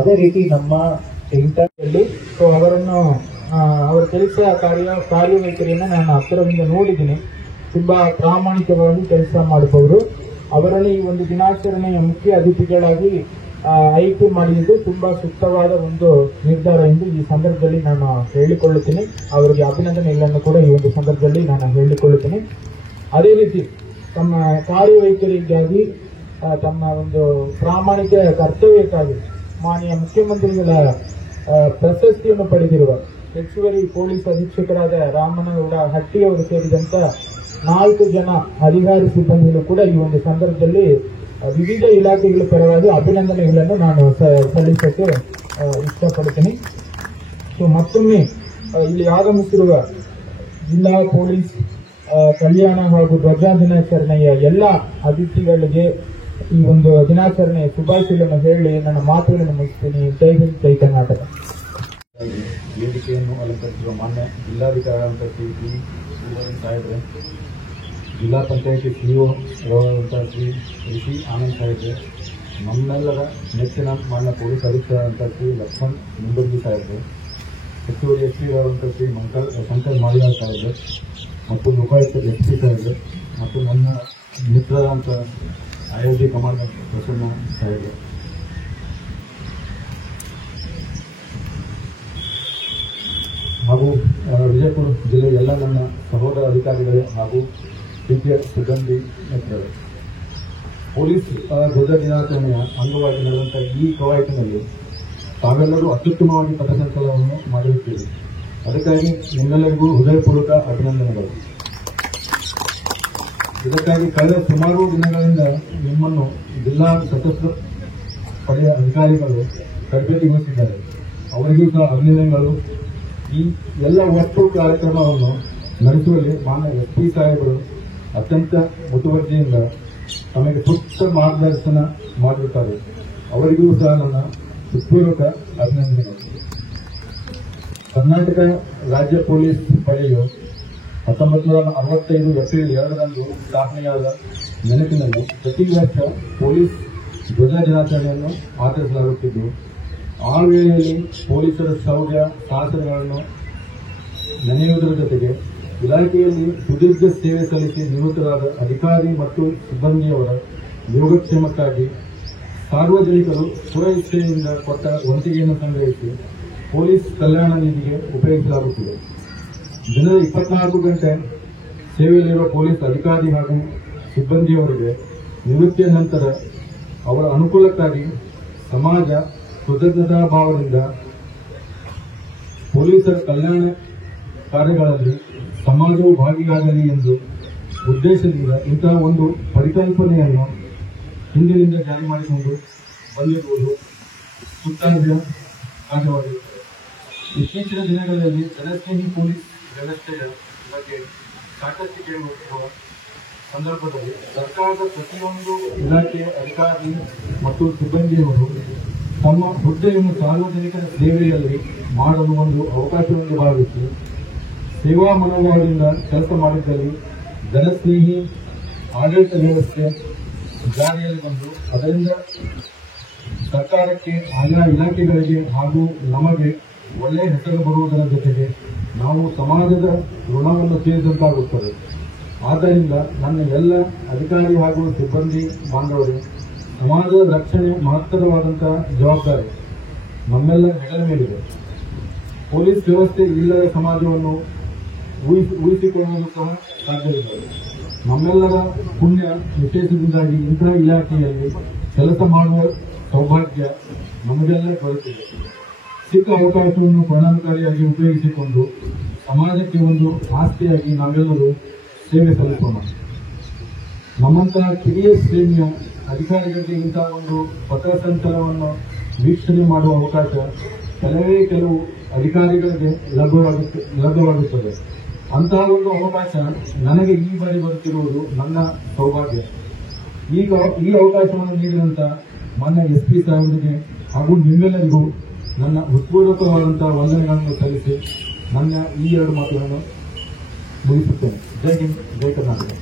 ಅದೇ ರೀತಿ ನಮ್ಮ ಇಂಟರ್ನಲ್ಲಿ ಅವರನ್ನು ಅವರ ಕೆಲಸ ಕಾರ್ಯವೈಖರಿಯನ್ನು ನಾನು ಹತ್ತಿರದಿಂದ ನೋಡಿದ್ದೀನಿ. ತುಂಬಾ ಪ್ರಾಮಾಣಿಕವಾಗಿ ಕೆಲಸ ಮಾಡಬಹುದು. ಅವರಲ್ಲಿ ಈ ಒಂದು ದಿನಾಚರಣೆಯ ಮುಖ್ಯ ಅತಿಥಿಗಳಾಗಿ ಆಯ್ಕೆ ಮಾಡಿದ್ದು ತುಂಬಾ ಸೂಕ್ತವಾದ ಒಂದು ನಿರ್ಧಾರ ಎಂದು ಈ ಸಂದರ್ಭದಲ್ಲಿ ನಾನು ಹೇಳಿಕೊಳ್ಳುತ್ತೇನೆ. ಅವರಿಗೆ ಅಭಿನಂದನೆಗಳನ್ನು ಕೂಡ ಈ ಒಂದು ಸಂದರ್ಭದಲ್ಲಿ ನಾನು ಹೇಳಿಕೊಳ್ಳುತ್ತೇನೆ. ಅದೇ ರೀತಿ ತಮ್ಮ ಕಾರ್ಯವೈಖರಿಗಾಗಿ ತಮ್ಮ ಒಂದು ಪ್ರಾಮಾಣಿಕ ಕರ್ತವ್ಯಕ್ಕಾಗಿ ಮಾನ್ಯ ಮುಖ್ಯಮಂತ್ರಿಗಳ ಪ್ರಶಸ್ತಿಯನ್ನು ಪಡೆದಿರುವ ಹೆಚ್ಚುವರಿ ಪೊಲೀಸ್ ಅಧೀಕ್ಷಕರಾದ ರಾಮನಗೌಡ ಹಟ್ಟಿಯವರು ಸೇರಿದಂತ 4 ಜನ ಅಧಿಕಾರಿ ಸಿಬ್ಬಂದಿಗಳು ಕೂಡ ಈ ಒಂದು ಸಂದರ್ಭದಲ್ಲಿ ವಿವಿಧ ಇಲಾಖೆಗಳ ಪರವಾಗಿ ಅಭಿನಂದನೆಗಳನ್ನು ನಾನು ಸಲ್ಲಿಸಕ್ಕೆ ಇಷ್ಟಪಡುತ್ತೇನೆ. ಸೊ ಮತ್ತೊಮ್ಮೆ ಇಲ್ಲಿ ಆಗಮಿಸಿರುವ ಜಿಲ್ಲಾ ಪೊಲೀಸ್ ಕಲ್ಯಾಣ ಹಾಗೂ ಧ್ವಜ ದಿನಾಚರಣೆಯ ಎಲ್ಲ ಅತಿಥಿಗಳಿಗೆ ಈ ಒಂದು ದಿನಾಚರಣೆಯ ಶುಭಾಶಯಗಳನ್ನು ಹೇಳಿ ನನ್ನ ಮಾತುಗಳನ್ನು ಮುಗಿಸ್ತೀನಿ. ಜೈ ಹಿಂದ್, ಜೈ ಕರ್ನಾಟಕ. ವೇದಿಕೆಯನ್ನು ಅಲಂಕರಿಸಿರುವ ಮಾನ್ಯ ಜಿಲ್ಲಾಧಿಕಾರಿ ಶ್ರೀ ಟಿ. ಸಾಹೇಬ್ರೆ, ಜಿಲ್ಲಾ ಪಂಚಾಯಿತಿ ಸಿಇಒ ಶ್ರೀ ಋಷಿ ಆನಂದ್ ಸಾಹೇಬ್ರೆ, ನಮ್ಮೆಲ್ಲರ ನೆಚ್ಚಿನ ಮಾನ್ಯ ಪೊಲೀಸ್ ಅಧೀಕ್ಷಕರಾದಂಥ ಶ್ರೀ ಲಕ್ಷ್ಮಣ್ ಮುಂಡರ್ಗಿ ಸಾಹೇಬ್ರೆ, ಹೆಚ್ಚುವರಿ ಎಸ್ಪಿ ಶ್ರೀ ಶಂಕರ್ ಮಾಳಿಯಾಳ್ ಸಾಹೇಬ್ರೆ ಮತ್ತು ಲೋಕಾಯುಕ್ತ ಎಸ್ಪಿ ಸಾಹೇಬ್ರೆ ಮತ್ತು ನನ್ನ ಮಿತ್ರರಾದಂಥ ಐಐಟಿ ಕಮಾಂಡರ್ ಪ್ರಸನ್ನ ಸಾಹೇಬ್ರೆ, ಹಾಗೂ ವಿಜಯಪುರ ಜಿಲ್ಲೆಯ ಎಲ್ಲ ನನ್ನ ಸಹೋದರ ಅಧಿಕಾರಿಗಳೇ ಹಾಗೂ ಪ್ರೀತಿಯ ಸಿಬ್ಬಂದಿ ಮಿತ್ರರೇ, ಪೊಲೀಸ್ ಧ್ವಜ ದಿನಾಚರಣೆಯ ಅಂಗವಾಗಿ ನಡೆದಂತಹ ಈ ಕವಾಯತಿನಲ್ಲಿ ತಾವೆಲ್ಲರೂ ಅತ್ಯುತ್ತಮವಾಗಿ ಪಥಸಂಚಲನವನ್ನು ಮಾಡಿರುತ್ತೀರಿ. ಅದಕ್ಕಾಗಿ ನಿಮ್ಮೆಲ್ಲರಿಗೂ ಹೃದಯಪೂರ್ವಕ ಅಭಿನಂದನೆಗಳು. ಇದಕ್ಕಾಗಿ ಕಳೆದ ಸುಮಾರು ದಿನಗಳಿಂದ ನಿಮ್ಮನ್ನು ಜಿಲ್ಲಾ ಸಶಸ್ತ್ರ ಪಡೆಯ ಅಧಿಕಾರಿಗಳು ತರಬೇತಿಗೊಳಿಸಿದ್ದಾರೆ. ಅವರಿಗೂ ಸಹ ಅಭಿನಂದನೆಗಳು. ಈ ಎಲ್ಲ ಒಟ್ಟು ಕಾರ್ಯಕ್ರಮವನ್ನು ನಡೆಸುವಲ್ಲಿ ಮಾನ್ಯ ಎಸ್ಪಿ ಸಾಹೇಬರು ಅತ್ಯಂತ ಮುತುವರ್ಜಿಯಿಂದ ತಮಗೆ ಸೂಕ್ತ ಮಾರ್ಗದರ್ಶನ ಮಾಡಿರುತ್ತಾರೆ. ಅವರಿಗೂ ಸಹ ನನ್ನ ಹೃತ್ಪೂರ್ವಕ ಅಭಿನಂದನೆಗಳು. ಕರ್ನಾಟಕ ರಾಜ್ಯ ಪೊಲೀಸ್ ಪಡೆಯು 1965 ಏಪ್ರಿಲ್ 2ರಂದು ಸ್ಥಾಪನೆಯಾದ ನೆನಪಿನಲ್ಲಿ ಪ್ರತಿ ವರ್ಷ ಪೊಲೀಸ್ ಧ್ವಜ ದಿನಾಚರಣೆಯನ್ನು ಆಚರಿಸಲಾಗುತ್ತಿದ್ದು, ಆ ವೇಳೆಯಲ್ಲಿ ಪೊಲೀಸರ ಶೌರ್ಯ ಸಾಹಸಗಳನ್ನು ನೆನೆಯುವುದರ ಜೊತೆಗೆ ಇಲಾಖೆಯಲ್ಲಿ ಸುದೀರ್ಘ ಸೇವೆ ಸಲ್ಲಿಸಿ ನಿವೃತ್ತರಾದ ಅಧಿಕಾರಿ ಮತ್ತು ಸಿಬ್ಬಂದಿಯವರ ಯೋಗಕ್ಷೇಮಕ್ಕಾಗಿ ಸಾರ್ವಜನಿಕರು ಸ್ವಇಚ್ಛೆಯಿಂದ ಕೊಟ್ಟ ವಂತಿಗೆಯನ್ನು ಸಂಗ್ರಹಿಸಿ ಪೊಲೀಸ್ ಕಲ್ಯಾಣ ನಿಧಿಗೆ ಉಪಯೋಗಿಸಲಾಗುತ್ತಿದೆ. ದಿನದ 24 ಗಂಟೆ ಸೇವೆಯಲ್ಲಿರುವ ಪೊಲೀಸ್ ಅಧಿಕಾರಿ ಹಾಗೂ ಸಿಬ್ಬಂದಿಯವರಿಗೆ ನಿವೃತ್ತಿಯ ನಂತರ ಅವರ ಅನುಕೂಲಕ್ಕಾಗಿ ಸಮಾಜ ಕೃತಜ್ಞತಾ ಭಾವದಿಂದ ಪೊಲೀಸರ ಕಲ್ಯಾಣ ಕಾರ್ಯಗಳಲ್ಲಿ ಸಮಾಜವು ಭಾಗಿಯಾಗಲಿ ಎಂದು ಉದ್ದೇಶದಿಂದ ಇಂತಹ ಒಂದು ಪರಿಕಲ್ಪನೆಯನ್ನು ಹಿಂದಿನಿಂದ ಜಾರಿ ಮಾಡಿಕೊಂಡು ಬಂದಿರುವುದು ಸೂಕ್ತ ಕಾರ್ಯವಾಗಿರುತ್ತದೆ. ಇತ್ತೀಚಿನ ದಿನಗಳಲ್ಲಿ ಜನಸ್ನೇಹಿ ಪೊಲೀಸ್ ವ್ಯವಸ್ಥೆಯ ಬಗ್ಗೆ ಸಾಕಷ್ಟು ಕೇಳುವ ಸಂದರ್ಭದಲ್ಲಿ ಸರ್ಕಾರದ ಪ್ರತಿಯೊಂದು ಇಲಾಖೆಯ ಅಧಿಕಾರಿ ಮತ್ತು ಸಿಬ್ಬಂದಿಯವರು ತಮ್ಮ ಹುದ್ದೆಯನ್ನು ಸಾರ್ವಜನಿಕರ ಸೇವೆಯಲ್ಲಿ ಮಾಡಲು ಒಂದು ಅವಕಾಶವೆಂದು ಭಾವಿಸಿ ಸೇವಾ ಮನೋಭಾವದಿಂದ ಕೆಲಸ ಮಾಡಿದ್ದಲ್ಲಿ ಜನಸ್ನೇಹಿ ಆಡಳಿತ ವ್ಯವಸ್ಥೆ ಜಾರಿಯಲ್ಲಿ ಬಂದು ಅದರಿಂದ ಸರ್ಕಾರಕ್ಕೆ ಆಯಾ ಇಲಾಖೆಗಳಿಗೆ ಹಾಗೂ ನಮಗೆ ಒಳ್ಳೆಯ ಹೆಸರು ಬರುವುದರ ಜೊತೆಗೆ ನಾವು ಸಮಾಜದ ಋಣವನ್ನು ತೀರಿದಂತಾಗುತ್ತದೆ. ಆದ್ದರಿಂದ ನನ್ನ ಎಲ್ಲ ಅಧಿಕಾರಿ ಹಾಗೂ ಸಿಬ್ಬಂದಿ ಬಾಂಧವರು, ಸಮಾಜದ ರಕ್ಷಣೆ ಮಹತ್ತರವಾದಂತಹ ಜವಾಬ್ದಾರಿ ನಮ್ಮೆಲ್ಲ ಹೆಗಲ ಮೇಲಿದೆ. ಪೊಲೀಸ್ ವ್ಯವಸ್ಥೆ ಇಲ್ಲದ ಸಮಾಜವನ್ನು ಊಹಿಸಿಕೊಳ್ಳಲು ಸಹ ಸಾಧ್ಯವಿಲ್ಲ. ನಮ್ಮೆಲ್ಲರ ಪುಣ್ಯ ವಿಶೇಷದಿಂದಾಗಿ ಇಂತಹ ಇಲಾಖೆಯಲ್ಲಿ ಕೆಲಸ ಮಾಡುವ ಸೌಭಾಗ್ಯ ನಮಗೆಲ್ಲ ಬರುತ್ತಿದೆ. ಸಿಕ್ಕ ಅವಕಾಶವನ್ನು ಪರಿಣಾಮಕಾರಿಯಾಗಿ ಉಪಯೋಗಿಸಿಕೊಂಡು ಸಮಾಜಕ್ಕೆ ಒಂದು ಆಸ್ತಿಯಾಗಿ ನಾವೆಲ್ಲರೂ ಸೇವೆ ಸಲ್ಲಿಸೋಣ. ನಮ್ಮಂತಹ ಕಿರಿಯ ಶ್ರೇಣಿಯ ಅಧಿಕಾರಿಗಳಿಗೆ ಇಂತಹ ಒಂದು ಪಥಸಂಚಲನವನ್ನು ವೀಕ್ಷಣೆ ಮಾಡುವ ಅವಕಾಶ ಕೆಲವು ಅಧಿಕಾರಿಗಳಿಗೆ ಲಭ್ಯವಾಗುತ್ತದೆ. ಅಂತಹ ಒಂದು ಅವಕಾಶ ನನಗೆ ಈ ಬಾರಿ ಬರುತ್ತಿರುವುದು ನನ್ನ ಸೌಭಾಗ್ಯ. ಈ ಅವಕಾಶವನ್ನು ನೀಡಿದಂತ ಮಾನ್ಯ ಎಸ್ಪಿ ಸಾಹೇಬರಿಗೆ ಹಾಗೂ ನಿಮ್ಮೆಲ್ಲರಿಗೂ ನನ್ನ ಹೃತ್ಪೂರ್ವಕವಾದಂತಹ ವಂದನೆಗಳನ್ನು ಸಲ್ಲಿಸಿ ನನ್ನ ಈ 2 ಮಾತುಗಳನ್ನು ಮುಗಿಸುತ್ತೇನೆ. ಜೈ ಹಿಂದ್, ಜೈ ಕರ್ನಾಟಕ.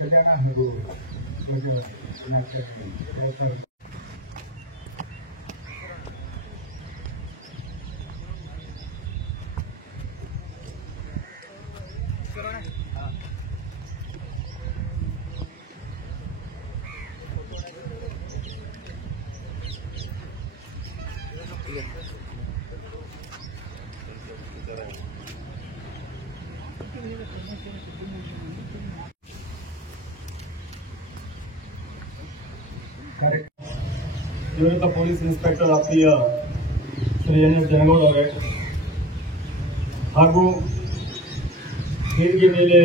ಕಲ್ಯಾಣ ಹಾಗೂ ಧ್ವಜ ದಿನಾಚರಣೆ ನಿವೃತ್ತ ಪೊಲೀಸ್ ಇನ್ಸ್ಪೆಕ್ಟರ್ ಆಪ್ತಿಯ ಶ್ರೀ ಎನ್.ಎಸ್. ಜನಗೌಡ ಅವರೇ ಹಾಗೂ ವೇದಿಕೆ ಮೇಲೆ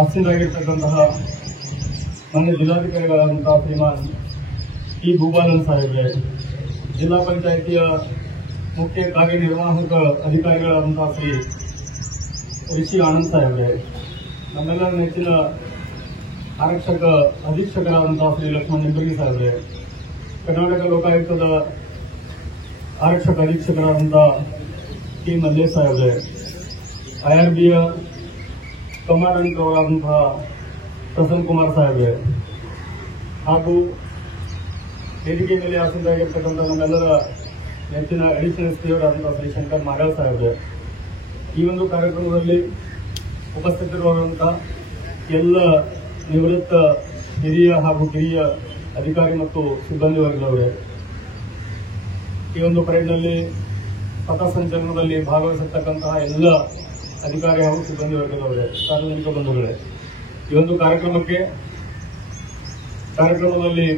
ಆಸೀನರಾಗಿರ್ತಕ್ಕಂತಹ ಮಾನ್ಯ ಜಿಲ್ಲಾಧಿಕಾರಿಗಳಾದಂತಹ ಶ್ರೀಮಾನ್ ಟಿ. ಭೂಪಾಲನ್ ಸಾಹೇಬ್ರೆ, ಜಿಲ್ಲಾ ಪಂಚಾಯಿತಿಯ ಮುಖ್ಯ ಕಾರ್ಯನಿರ್ವಾಹಕ ಅಧಿಕಾರಿಗಳಾದಂತಹ ಶ್ರೀ ರಿಷಿ ಆನಂದ್ ಸಾಹೇಬ್ರೆ, ನಮ್ಮೆಲ್ಲರ ನೆಚ್ಚಿನ ಆರಕ್ಷಕ ಅಧೀಕ್ಷಕರಾದಂತಹ ಶ್ರೀ ಲಕ್ಷ್ಮಣ್ ನಿಂಬರ್ಗಿ ಸಾಹೇಬ್ರೆ, ಕರ್ನಾಟಕ ಲೋಕಾಯುಕ್ತದ ಆರಕ್ಷಕ ಅಧೀಕ್ಷಕರಾದಂತಹ ಟಿ. ಮಲ್ಲೇಶ್ ಸಾಹೇಬ್ರೆ, IRBಯ ಕಮಾಂಡೆಂಟ್ ಅವರಾದಂತಹ ಪ್ರಸನ್ನ ಕುಮಾರ್ ಸಾಹೇಬ್ರೆ ಹಾಗೂ ವೇದಿಕೆ ಮೇಲೆ ಆಸೀನರಾಗಿರ್ತಕ್ಕಂಥ ನಮ್ಮೆಲ್ಲರ ನೆಚ್ಚಿನ ಅಡಿಷನಲ್ ಎಸ್ ಪಿ ಅವರಾದಂತಹ ಶ್ರೀ ಶಂಕರ್ ಮಾರಾಳ್ ಸಾಹೇಬ್ರೆ, ಈ ಒಂದು ಕಾರ್ಯಕ್ರಮದಲ್ಲಿ ಉಪಸ್ಥಿತರಿರುವಂತಹ ಎಲ್ಲ ನಿವೃತ್ತ ಹಿರಿಯ ಹಾಗೂ ಕಿರಿಯ ಅಧಿಕಾರಿ ಮತ್ತು ಸಿಬ್ಬಂದಿ ವರ್ಗದವರೇ, ಈ ಒಂದು ಪರೇಡ್ನಲ್ಲಿ ಪಥಸಂಚಲನದಲ್ಲಿ ಭಾಗವಹಿಸತಕ್ಕಂತಹ ಎಲ್ಲ ಅಧಿಕಾರಿ ಹಾಗೂ ಸಿಬ್ಬಂದಿ ವರ್ಗದವರೇ, ಸಾರ್ವಜನಿಕ ಬಂಧುಗಳೇ, ಈ ಒಂದು ಕಾರ್ಯಕ್ರಮದಲ್ಲಿ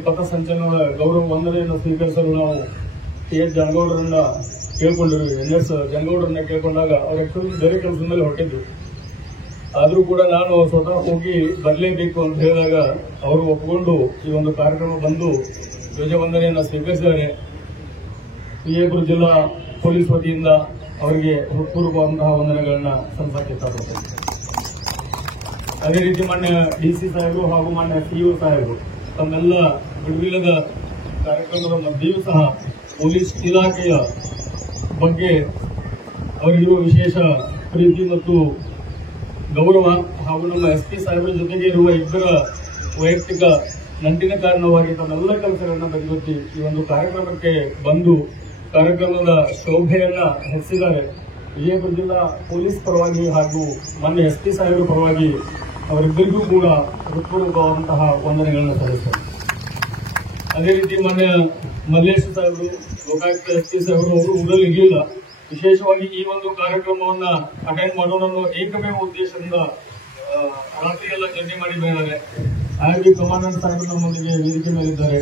ಪಥಸಂಚಲನದ ಗೌರವ ವಂದನೆಯನ್ನು ಸ್ವೀಕರಿಸಲು ನಾವು ಟಿ.ಎಸ್. ಜನಗೌಡರನ್ನ ಕೇಳ್ಕೊಂಡಿದ್ವಿ. ಎನ್.ಎಸ್. ಜನಗೌಡರನ್ನ ಕೇಳ್ಕೊಂಡಾಗ ಅವ್ರು ಆಕ್ಚುಲಿ ಬೇರೆ ಕೆಲಸದ ಮೇಲೆ ಹೊರಟಿದ್ರು. ಆದರೂ ಕೂಡ ನಾನು ಸ್ವತಃ ಹೋಗಿ ಬರಲೇಬೇಕು ಅಂತ ಹೇಳಿದಾಗ ಅವರು ಒಪ್ಪಿಕೊಂಡು ಈ ಒಂದು ಕಾರ್ಯಕ್ರಮ ಬಂದು ಧ್ವಜವಂದನೆಯನ್ನು ಸ್ವೀಕರಿಸಿದ್ದಾರೆ. ವಿಜಯಪುರ ಜಿಲ್ಲಾ ಪೊಲೀಸ್ ವತಿಯಿಂದ ಅವರಿಗೆ ಹೃತ್ಪೂರ್ವಕವಾದಂತಹ ವಂದನೆಗಳನ್ನ ಸಲ್ಲಿಸಕ್ಕೆ ಇಷ್ಟಪಡ್ತೇನೆ. ಅದೇ ರೀತಿ ಮಾನ್ಯ ಡಿಸಿ ಸಾಹೇಬರು ಹಾಗೂ ಮಾನ್ಯ ಸಿಇಒ ಸಾಹೇಬರು ತಮ್ಮೆಲ್ಲ ಬಿಡುವಿಲ್ಲದ ಕಾರ್ಯಕ್ರಮದ ಮಧ್ಯೆಯೂ ಸಹ ಪೊಲೀಸ್ ಇಲಾಖೆಯ ಬಗ್ಗೆ ಅವರಿಗಿರುವ ವಿಶೇಷ ಪ್ರೀತಿ ಮತ್ತು ಗೌರವ ಹಾಗೂ ನಮ್ಮ SP ಸಾಹೇಬರ ಜೊತೆಗೆ ಇರುವ ಇಬ್ಬರ ವೈಯಕ್ತಿಕ ನಂಟಿನ ಕಾರಣವಾಗಿ ತಮ್ಮೆಲ್ಲ ಕೆಲಸಗಳನ್ನ ಬದಿಗೊತ್ತಿ ಈ ಒಂದು ಕಾರ್ಯಕ್ರಮಕ್ಕೆ ಬಂದು ಕಾರ್ಯಕ್ರಮದ ಶೋಭೆಯನ್ನ ಹೆಚ್ಚಿಸಿದ್ದಾರೆ. ವಿಜಯಪುರ ಜಿಲ್ಲಾ ಪೊಲೀಸ್ ಪರವಾಗಿ ಹಾಗೂ ಮಾನ್ಯ SP ಸಾಹೇಬರ ಪರವಾಗಿ ಅವರಿಬ್ಬರಿಗೂ ಕೂಡ ಹೃತ್ಪೂರ್ವಕವಾದಂತಹ ವಂದನೆಗಳನ್ನು ಸಲ್ಲಿಸುತ್ತಾರೆ. ಅದೇ ರೀತಿ ಮಾನ್ಯ ಮಲ್ಲೇಶ್ ಸಾಹೇಬರು, ಲೋಕಾಯುಕ್ತ SP ಸಾಹೇಬರು ಅವರು ಊರಲ್ಲಿ ಇರಲಿಲ್ಲ. ವಿಶೇಷವಾಗಿ ಈ ಒಂದು ಕಾರ್ಯಕ್ರಮವನ್ನ ಅಟೆಂಡ್ ಮಾಡೋಣ ಅನ್ನೋ ಏಕಮೇವ ಉದ್ದೇಶದಿಂದ ರಾತ್ರಿ ಎಲ್ಲ ಜರ್ನಿ ಮಾಡಿ ಬಂದಿದ್ದಾರೆ. IRB ಕಮಾಂಡೆಂಟ್ ಸಾಹೇಬರು ನಮ್ಮೊಂದಿಗೆ ವೇದಿಕೆ ಮೇಲಿದ್ದಾರೆ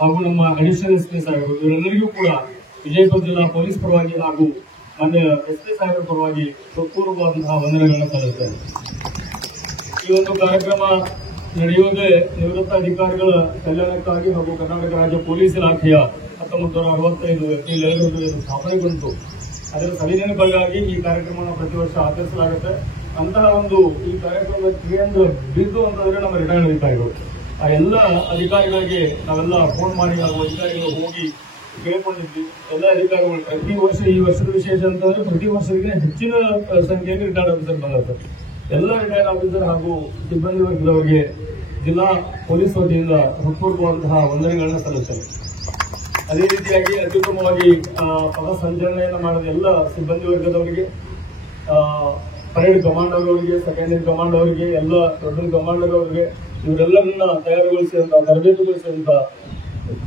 ಹಾಗೂ ನಮ್ಮ ಅಡಿಷನಲ್ SP ಸಾಹೇಬರು, ಇವರೆಲ್ಲರಿಗೂ ಕೂಡ ವಿಜಯಪುರ ಜಿಲ್ಲಾ ಪೊಲೀಸ್ ಪರವಾಗಿ ಹಾಗೂ ಮಾನ್ಯ SP ಸಾಹೇಬರ ಪರವಾಗಿ ಹೃತ್ಪೂರ್ವಕವಾದಂತಹ ವಂದನೆಗಳನ್ನು ಸಲ್ಲಿಸುತ್ತಾರೆ. ಈ ಒಂದು ಕಾರ್ಯಕ್ರಮ ನಡೆಯುವುದೇ ನಿವೃತ್ತ ಅಧಿಕಾರಿಗಳ ಕಲ್ಯಾಣಕ್ಕಾಗಿ ಹಾಗೂ ಕರ್ನಾಟಕ ರಾಜ್ಯ ಪೊಲೀಸ್ ಇಲಾಖೆಯ 1965 ಏಪ್ರಿಲ್ 2 ಸ್ಥಾಪನೆಗೊಂಡು ಅದರ ಸವಿನೆನಪಿಗಾಗಿ ಈ ಕಾರ್ಯಕ್ರಮವನ್ನು ಪ್ರತಿ ವರ್ಷ ಆಚರಿಸಲಾಗುತ್ತೆ. ಅಂತಹ ಒಂದು ಈ ಕಾರ್ಯಕ್ರಮದ ಕೇಂದ್ರ ಬಿದ್ದು ಅಂತಂದ್ರೆ ನಮ್ಮ ರಿಟೈರ್ಡ್ ಅಧಿಕಾರಿಗಳು. ಆ ಎಲ್ಲ ಅಧಿಕಾರಿಗಳಿಗೆ ನಾವೆಲ್ಲ ಫೋನ್ ಮಾಡಿ ಹಾಗೂ ಅಧಿಕಾರಿಗಳು ಹೋಗಿ ಕೇಳಿಕೊಂಡಿದ್ವಿ. ಎಲ್ಲ ಅಧಿಕಾರಿಗಳು ಪ್ರತಿ ವರ್ಷ, ಈ ವರ್ಷದ ವಿಶೇಷ ಅಂತಂದ್ರೆ ಪ್ರತಿ ವರ್ಷಕ್ಕೆ ಹೆಚ್ಚಿನ ಸಂಖ್ಯೆಯಲ್ಲಿ ರಿಟೈರ್ಡ್ ಆಫೀಸರ್ ಬಂದಿರ್ತಾರೆ. ಎಲ್ಲ ರಿಟೈರ್ಡ್ ಆಫೀಸರ್ ಹಾಗೂ ಸಿಬ್ಬಂದಿ ವರ್ಗದವರಿಗೆ ಜಿಲ್ಲಾ ಪೊಲೀಸ್ ವತಿಯಿಂದ ಹೃತ್ಪೂರ್ವಕವಾದಂತಹ ವಂದನೆಗಳನ್ನು ಸಲ್ಲಿಸುತ್ತಾರೆ. ಅದೇ ರೀತಿಯಾಗಿ ಅತ್ಯುತ್ತಮವಾಗಿ ಪಥ ಸಂಚಲನೆಯನ್ನು ಮಾಡಿದ ಎಲ್ಲ ಸಿಬ್ಬಂದಿ ವರ್ಗದವರಿಗೆ, ಪರೇಡ್ ಕಮಾಂಡರ್ ಅವರಿಗೆ, ಸೆಕೆಂಡರಿ ಕಮಾಂಡ್ ಅವರಿಗೆ, ಎಲ್ಲ ದೊಡ್ಡ ಕಮಾಂಡರ್ ಅವರಿಗೆ, ಇವರೆಲ್ಲರನ್ನ ತಯಾರುಗೊಳಿಸಿದಂತ ತರಬೇತುಗೊಳಿಸಿದಂತ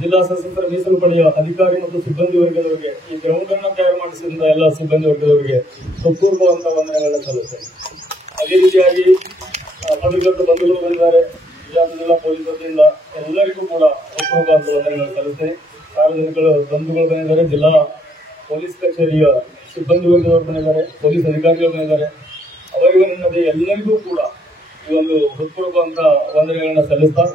ಜಿಲ್ಲಾ ಸಶಸ್ತ್ರ ಮೀಸಲು ಪಡೆಯ ಅಧಿಕಾರಿ ಮತ್ತು ಸಿಬ್ಬಂದಿ ವರ್ಗದವರಿಗೆ, ಈ ಗ್ರೌಂಡ್ ಅನ್ನು ತಯಾರು ಮಾಡಿಸಿದಂತ ಎಲ್ಲ ಸಿಬ್ಬಂದಿ ವರ್ಗದವರಿಗೆ ಹೃತ್ಪೂರ್ವಕವಾದಂತಹ ವಂದನೆಗಳನ್ನು ಸಲ್ಲಿಸುತ್ತಾರೆ. ಅದೇ ರೀತಿಯಾಗಿ ಪದಕೃತ ಬಂಧುಗಳು ಬಂದಿದ್ದಾರೆ. ಬಿಜಾಪುರ ಜಿಲ್ಲಾ ಪೊಲೀಸ್ ವತಿಯಿಂದ ಎಲ್ಲರಿಗೂ ಕೂಡ ಹೃತ್ಪೂರ್ವಕವಾದ ವಂದನೆಗಳನ್ನು ಸಲ್ಲಿಸುತ್ತೇನೆ. ಸಾರ್ವಜನಿಕರು ಬಂಧುಗಳು ಬಂದಿದ್ದಾರೆ, ಜಿಲ್ಲಾ ಪೊಲೀಸ್ ಕಚೇರಿಯ ಸಿಬ್ಬಂದಿ ವರ್ಗದವರು ಬಂದಿದ್ದಾರೆ, ಪೊಲೀಸ್ ಅಧಿಕಾರಿಗಳು ಬಂದಿದ್ದಾರೆ. ಅವರಿಗೂ ನನ್ನದೇ ಎಲ್ಲರಿಗೂ ಕೂಡ ಈ ಒಂದು ಹೃತ್ಪೂರ್ವಕವಾದಂತಹ ವಂದನೆಗಳನ್ನು ಸಲ್ಲಿಸ್ತಾ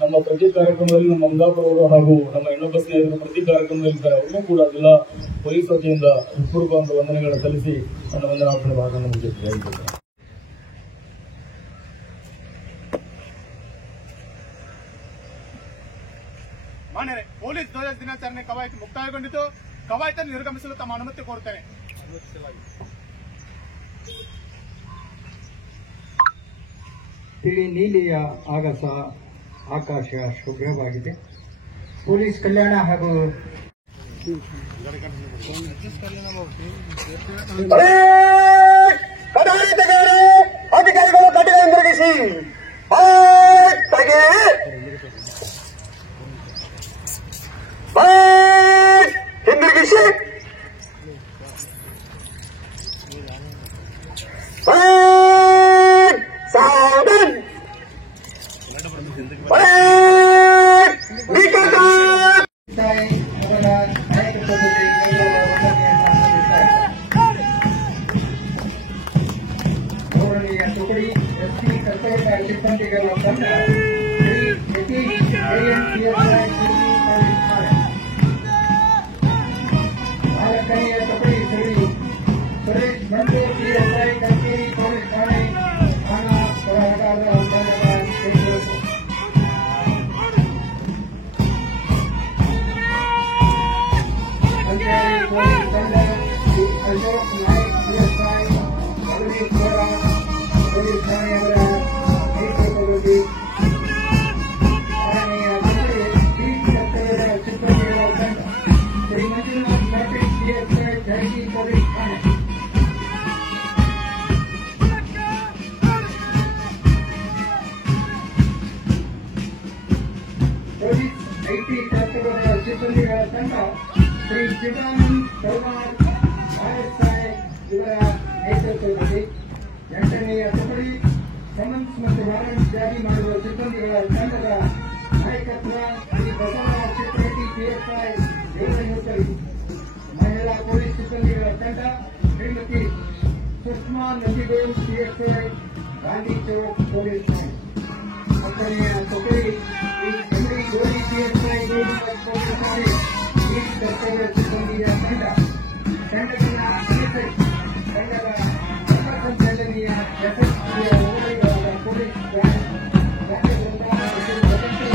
ನಮ್ಮ ಪ್ರತಿ ಕಾರ್ಯಕ್ರಮದಲ್ಲಿ ನಮ್ಮ ಅಮದಾಪುರವರು ಹಾಗೂ ನಮ್ಮ ಇನ್ನೊಬ್ಬ ಸ್ನೇಹಿತರು ಪ್ರತಿ ಕಾರ್ಯಕ್ರಮದಲ್ಲಿದ್ದಾರೆ. ಅವರು ಕೂಡ ಜಿಲ್ಲಾ ಪೊಲೀಸ್ ವತಿಯಿಂದ ಹೃತ್ಪೂರ್ವಕ ವಂದನೆಗಳನ್ನು ಸಲ್ಲಿಸಿ ನನ್ನ ವಂದನಾರ್ಪಣೆ ಭಾಗವನ್ನು ಮುಗಿಸುತ್ತೇನೆ. ಮಾನ್ಯರೇ, ಪೊಲೀಸ್ ಧ್ವಜ ದಿನಾಚರಣೆ ಕವಾಯತು ಮುಕ್ತಾಯಗೊಂಡಿದ್ದು. ಕವಾಯತನ್ನು ನಿರ್ಗಮಿಸಲು ತಮ್ಮ ಅನುಮತಿ ಕೋರುತ್ತೇನೆ. ತಿಳಿ ನೀಲಿಯ ಆಕಾಶ ಶುಭ್ರವಾಗಿದೆ. ಪೊಲೀಸ್ ಕಲ್ಯಾಣ ಹಾಗೂ ಅಧಿಕಾರಿಗಳು ಕಟ್ಟಿಗೆ ಹಿಂದಿರುಗಿಸಿ ಹಿಂದಿರುಗಿಸಿ ಸಾವಧಾನ್ ಅವರ ನಾಯಕತ್ವದಲ್ಲಿ ಗೌರವನೀಯ ತುಕಡಿ ಎಸ್ಪಿ ಕರ್ತವ್ಯ ಸಿಬ್ಬಂದಿಗಳ ತಂಡ ನಾಲ್ಕನೆಯ ತುಕಡಿ ಶ್ರೀ ಸುರೇಶ್ ಮಂಜೂರ್ ಪಿಎಸ್ಐ ಕಚೇರಿ ಪೊಲೀಸ್ ಠಾಣೆ ಠಾಣಾ ಹೋರಾಟಗಾರರ ತಂಡದ ಸದಸ್ಯರು. ಸಂಚಾರಿ ಪೊಲೀಸ್ ತಂಡ ಶ್ರೀ ಅಶೋಕ್ ನಾಯ್ಕ್ ಪಿಎಸ್ಐ ಜಗದೀಶ್ ಗೌಡ ಪೊಲೀಸ್ ಠಾಣೆಯವರ ನೇತೃತ್ವದಲ್ಲಿ ಆರನೆಯ ತುಕಡಿ ಬೀಟ್ ಕರ್ತವ್ಯದ ಸಿಬ್ಬಂದಿಗಳ ತಂಡ ಶ್ರೀ ಮಂಜುನಾಥ್ ಪಾಟೀಲ್ ಪಿಎಸ್ಐ ಜೈಗಿ ಪೊಲೀಸ್ ಠಾಣೆ. ಪೊಲೀಸ್ ಐಟಿ ಕರ್ತವ್ಯದ ಸಿಬ್ಬಂದಿಗಳ ತಂಡ ಶ್ರೀ ಶಿವಾನಂದ್ ಚೌಹಾಣ್ ಆರ್ಎಸ್ಐ ಇವರ ನೇತೃತ್ವದಲ್ಲಿ. ಎಂಟನೆಯ ತುಕಡಿ ಸಮನ್ಸ್ ಮತ್ತು ವಾರೆಂಟ್ ಜಾರಿ ಮಾಡುವ ಸಿಬ್ಬಂದಿಗಳ ತಂಡದ ನಾಯಕತ್ವ ಶ್ರೀ ಬಸವರಾಜ್ ಚಿತ್ರಟಿ ಪಿಎಸ್ಐ ದೇವನೂತರಿ. ಮಹಿಳಾ ಪೊಲೀಸ್ ಸಿಬ್ಬಂದಿಗಳ ತಂಡ ಶ್ರೀಮತಿ ಸುಷ್ಮಾ ನಂದಿಗೋಲ್ ಪಿಎಸ್ಐ ಗಾಂಧಿ ಚೌಕ್ ಪೊಲೀಸ್ ಠಾಣೆ. ಹತ್ತನೆಯ ತುಕಡಿ ಶ್ರೀ ಎಮ್ಡಿ ಗೋರಿ ಪಿಎಸ್ಐ ಗೋಲ್ಗುಂಬಜ್ ಪೊಲೀಸ್ ಠಾಣೆ ಬೀಟ್ ಕರ್ತವ್ಯ ಸಿಬ್ಬಂದಿಯ ತಂಡ. ತಂಡದ ಪಿಎಸ್ಐ ತಂಡದ ಸಂಘಟನೆಯ ಯಶಸ್ವಿಯ ಹೋರಾಟಗಾರರ ಪೊಲೀಸ್ ಬ್ಯಾಂಡ್ ರಾಜ್ಯದಿಂದ ಸ್ವತಂತ್ರ